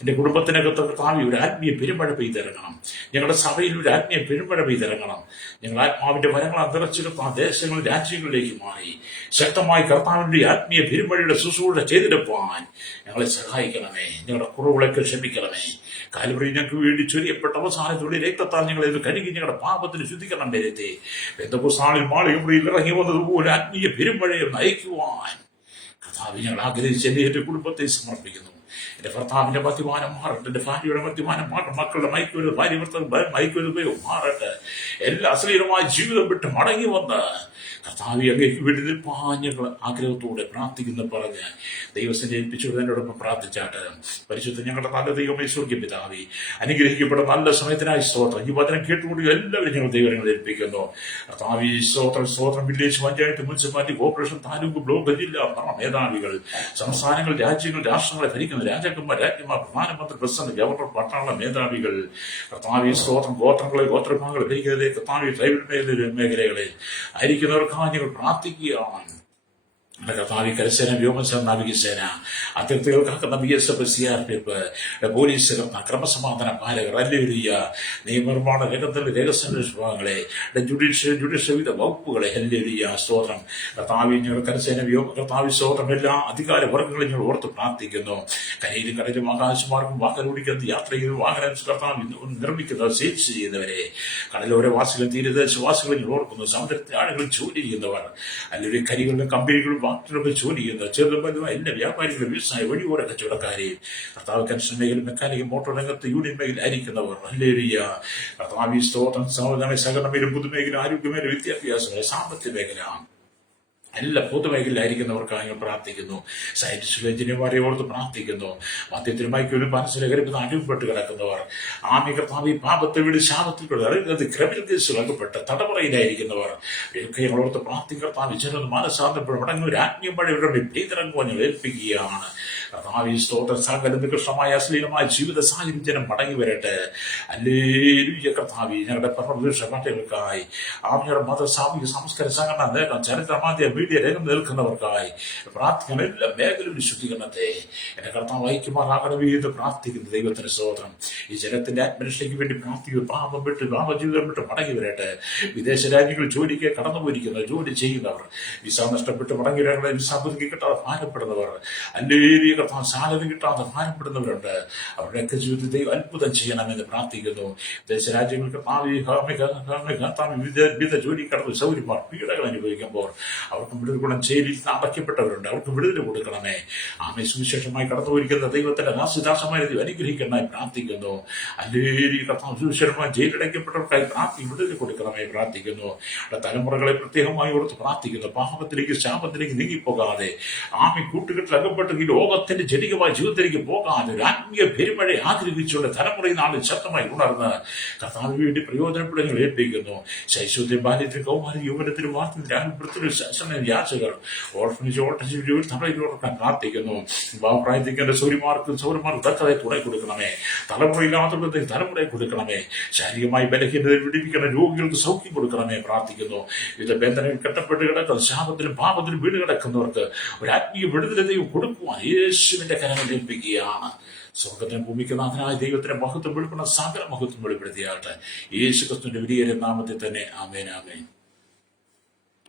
എന്റെ കുടുംബത്തിനകത്ത് കർത്താവേ ഒരു ആത്മീയ പെരുമഴ പെയ്തിറങ്ങണം. ഞങ്ങളുടെ സഭയിൽ ഒരു ആത്മീയ പെരുമഴ പെയ്തിറങ്ങണം. ഞങ്ങൾ ആത്മാവിന്റെ വരങ്ങൾ അന്തരച്ചെടുത്ത ദേശങ്ങളും രാജ്യങ്ങളിലേക്കുമായി ശക്തമായി കർത്താവിന്റെ ആത്മീയ പെരുമഴയുടെ ശുശ്രൂഷ ചെയ്തെടുപ്പാൻ ഞങ്ങളെ സഹായിക്കണമേ. ഞങ്ങളുടെ കുറവുകളൊക്കെ ക്ഷമിക്കണമേ. കാൽവറി ഞങ്ങൾക്ക് വേണ്ടി ചൊരിയപ്പെട്ട അവസാനത്തുള്ളിൽ രക്തത്താൽ ഞങ്ങളെ ഇത് കഴുകി ഞങ്ങളുടെ പാപത്തിന് ശുദ്ധീകരണം വരുത്തി പെന്തക്കോസ്താളിൽ മാളികമുറിയിൽ ഇറങ്ങി വന്നതുപോലെ ആത്മീയ പെരുമഴയെ നയിക്കുവാൻ കർത്താവ് ഞങ്ങൾ ആഗ്രഹിച്ച് എന്റെ കുടുംബത്തെ സമർപ്പിക്കുന്നു. എന്റെ ഭർത്താവിന്റെ മദ്യപാനം മാറട്ടെ. എന്റെ ഭാര്യയുടെ മദ്യപാനം മാറട്ടെ. മക്കളുടെ മയക്കുവരുത്, ഭാര്യ മയക്കുവരുതയോ മാറട്ടെ. എല്ലാ അശ്ലീലമായ ജീവിതം വിട്ട് മടങ്ങി വന്ന് കർത്താവി അങ്ങേക്ക് വേണ്ടി നിൽപ്പാൻ ഞങ്ങൾ ആഗ്രഹത്തോടെ പ്രാർത്ഥിക്കുന്നു പറഞ്ഞ് ദൈവത്തിനെ ഏൽപ്പിച്ചുകൊണ്ട് എന്നോടൊപ്പം പ്രാർത്ഥിച്ചാട്ട്. പരിശുദ്ധ ഞങ്ങളുടെ നല്ല ദൈവമേ, സ്വർഗ്ഗ പിതാവേ, അനുഗ്രഹിക്കപ്പെട്ട നല്ല സമയത്തിനായി സ്തോത്രം. ഈ വചനം കേട്ടുകൊണ്ട് എല്ലാവരും ഞങ്ങൾ ദൈവങ്ങളെ ഏൽപ്പിക്കുന്നു. കർത്താവി സ്തോത്രം. Village panchayat, municipality, corporation, taluk, block, ജില്ല, ഭരണ മേധാവികൾ, സംസ്ഥാനങ്ങൾ, രാജ്യങ്ങൾ, രാഷ്ട്രങ്ങളെ ഭരിക്കുന്ന രാജാക്കന്മാർ, രാജ്യമാർ, പ്രധാനമന്ത്രി, പ്രസിഡന്റ്, ഗവർണർ, പട്ടാള മേധാവികൾ, കർത്താവി സ്തോത്രം, ഗോത്രഭാഗങ്ങളെ ഭരിക്കുന്നതിലെ കർത്താവി ട്രൈബൽ മേഖലകളിൽ ആയിരിക്കുന്നവർക്ക് ഞങ്ങൾ പ്രാർത്ഥിക്കുകയാണ്. കർത്താവി കരസേന, വ്യോമസേന, നാവികസേന, അതിർത്തികൾ കാക്കുന്ന BSF, CRPF, പോലീസ്, ക്രമസമാധാന പാലകർ, ഹല്ലേലൂയ, നിയമനിർമ്മാണ രംഗത്തിലെ രഹസ്യാന്വേഷണ വിഭാഗങ്ങളെ, ജുഡീഷ്യൽ വിവിധ വകുപ്പുകളെ, ഹല്ലേലൂയ, സ്തോത്രം. കർത്താവി ഞങ്ങൾ കരസേന, കർത്താവി സ്തോത്രം, എല്ലാ അധികാര വർഗ്ഗങ്ങളും ഞങ്ങൾ ഓർത്ത് പ്രാർത്ഥിക്കുന്നു. കരയിലും കടലും ആകാശമാർഗം വാഹനം ഓടിക്കുന്നത്, യാത്ര ചെയ്ത് വാഹനം കർത്താവ് നിർമ്മിക്കുന്നത്, സെയിൽസ് ചെയ്യുന്നവരെ, കടലോര വാസികളും തീരദേശവാസികളും ഞങ്ങൾ ഓർക്കുന്നു. സമുദ്രത്തിലെ ആളുകൾ ജോലി ചെയ്യുന്നവർ, അല്ലെങ്കിൽ കരികളിലും കമ്പനികളും വാക്കിലൊക്കെ ജോലി ചെയ്യുന്ന ചെറുതും എല്ലാ വ്യാപാരികളും, വ്യവസായ വഴിയോര കച്ചവടക്കാരെയും, കർത്താവ് കൺസ്ട്രക്ഷൻ മേഖല, മെക്കാനിക്, മോട്ടോർ രംഗത്ത്, യൂണിയൻ മേഖല ആയിരിക്കുന്നവർ, ഹല്ലേലൂയ, കർത്താവ് സ്തോത്രം. സഹകരണ മേഖല, പൊതുമേഖല, ആരോഗ്യമേഖല, വിദ്യാഭ്യാസ മേഖല, സാമ്പത്തിക മേഖല, എല്ലാ പൊതുമേഖലയിലായിരിക്കുന്നവർക്ക് ഞങ്ങൾ പ്രാർത്ഥിക്കുന്നു. സയന്റിസ്റ്റുകൾ, എഞ്ചിനീയർമാരെ ഓർത്ത് പ്രാർത്ഥിക്കുന്നു. മദ്യത്തിനുമായിക്കൊരു മനസ്സിലകരിപ്പത് അനുഭവപ്പെട്ട് കിടക്കുന്നവർ, ആമികർത്താവി പാപത്തെ വിട് ശാപത്തിൽ ക്രിമിനൽ കേസുകൾ അകപ്പെട്ട് തടവറയിലായിരിക്കുന്നവർ ഒക്കെ ഞങ്ങളോർത്ത് പ്രാർത്ഥിക്കർത്താവ് ചെറുത് മനസ്സാന്തപ്പോൾ മടങ്ങി ഒരു ആത്മീയമഴയുടെ പെയ്തിറങ്ങുവാൻ ഞങ്ങൾ ഏൽപ്പിക്കുകയാണ്. കർത്താവി സ്തോത്രം. സകല നികൃഷ്ടമായ അശ്ലീലമായ ജീവിത സാഹചര്യം മടങ്ങി വരട്ടെ. ഹല്ലേലൂയ. കർത്താവി ഞങ്ങളുടെ പരമപുരുഷ പാർട്ടികൾക്കായി, ഞങ്ങളുടെ മത, സാമൂഹിക, സംസ്കാര സംഘടന നേട്ടം, ചരിത്രമാധ്യ മീഡിയ രംഗം നിൽക്കുന്നവർക്കായി പ്രാർത്ഥിക്കുന്ന എല്ലാ മേഖലയും ശുദ്ധീകരണത്തെ എന്റെ കർത്താവ് ഐക്യമാറാകണമേ എന്ന് പ്രാർത്ഥിക്കുന്ന ദൈവത്തിന് സ്തോത്രം. ഈ ജനത്തിന്റെ ആത്മരക്ഷയ്ക്ക് വേണ്ടി പ്രാർത്ഥിക്കുക. പാപം വിട്ട് പാപജീവിതം വിട്ട് മടങ്ങി വരട്ടെ. വിദേശ രാജ്യങ്ങളിൽ ജോലിക്ക് കടന്നുപോയിരിക്കുന്നവർ, ജോലി ചെയ്യുന്നവർ, വിസ നഷ്ടപ്പെട്ട് മടങ്ങി വരേണ്ട, വിസ പുതുക്കി കിട്ടാതെ ഭാരപ്പെടുന്നവർ, അല്ലേരിയ കർത്താവ് സാലറി കിട്ടാതെ ഭാരപ്പെടുന്നവരുണ്ട്. അവരുടെയൊക്കെ ജീവിതത്തെ അത്ഭുതം ചെയ്യണമെന്ന് പ്രാർത്ഥിക്കുന്നു. വിദേശ രാജ്യങ്ങൾക്ക് വിവിധ ജോലി കടന്ന് സൗകര്യമാർ പീഡകൾ അനുഭവിക്കുമ്പോൾ അവർക്ക് വിടുതൽ ഗുണം ജയിലിൽ അടയ്ക്കപ്പെട്ടവരുണ്ട്. അവർക്ക് വിടുതൽ കൊടുക്കണമേ. ആമേ. സുവിശേഷമായി കടന്നുപോയിരിക്കുന്ന ദൈവത്തിന്റെ ദാസദാസമായ അനുഗ്രഹിക്കണമായി പ്രാർത്ഥിക്കുന്നു. അല്ലേരി കർത്താവ് സുവിശേഷമായി ജയിലടയ്ക്കപ്പെട്ടവർക്കായി വിടുതൽ കൊടുക്കണമേ പ്രാർത്ഥിക്കുന്നു. തലമുറകളെ പ്രത്യേകമായി ഓർത്ത് പ്രാർത്ഥിക്കുന്നു. പാപത്തിലേക്ക്, ശാപത്തിലേക്ക് നീങ്ങിപ്പോകാതെ, ആമി കൂട്ടുകെട്ടിൽ അകപ്പെട്ടെങ്കിൽ ലോകത്തിന്റെ ജനികമായ ജീവിതത്തിലേക്ക് പോകാതെ ഒരു ആത്മീയ പെരുമഴ ആഗ്രഹിച്ചുകൊണ്ട് തലമുറയിൽ നാളിൽ ശക്തമായി ഉണർന്ന് കർത്താവിന് വേണ്ടി പ്രയോജനപ്പെടുന്ന ഏൽപ്പിക്കുന്നു. ശൈശവത്തിലും ബാല്യത്തിലും കൗമാരത്തിലും യൗവനത്തിലും വാർത്തയിലും യാചകർ, ഓർഫനേജ്, ഓട്ടജീവികൾ തടയിലോർക്കാൻ പ്രാർത്ഥിക്കുന്നു. വിവാഹപ്രായത്തിക്കേണ്ട സൗര്യമാർക്കും തക്കതായി തുണை കൊടുക്കണമേ. തലമുറയില്ലാത്തവർക്ക് തലമുറയെ കൊടുക്കണമേ. ശാരീരികമായി ബലഹീനതയിൽ വിടിപ്പിക്കുന്ന രോഗികൾക്ക് സൗഖ്യം കൊടുക്കണമേ പ്രാർത്ഥിക്കുന്നു. വിവിധ ബന്ധനങ്ങൾ കെട്ടപ്പെട്ട് കിടക്കുന്ന ശാപത്തിലും പാപത്തിലും വീട് കിടക്കുന്നവർക്ക് ഒരു ആത്മീയ വിടുതലതയും കൊടുക്കുവാൻ യേശുവിന്റെ കരങ്ങൾ ഏൽപ്പിക്കുകയാണ്. സ്വർഗത്തിന് ഭൂമിക്ക് നാഥനായ ദൈവത്തിന്റെ മഹത്വം വെളിപ്പെടുന്ന സകല മഹത്വം വെളിപ്പെടുത്തിയാട്ടെ. യേശു ക്രിസ്തുവിന്റെ വലിയ നാമത്തിൽ തന്നെ ആമേൻ, ആമേൻ.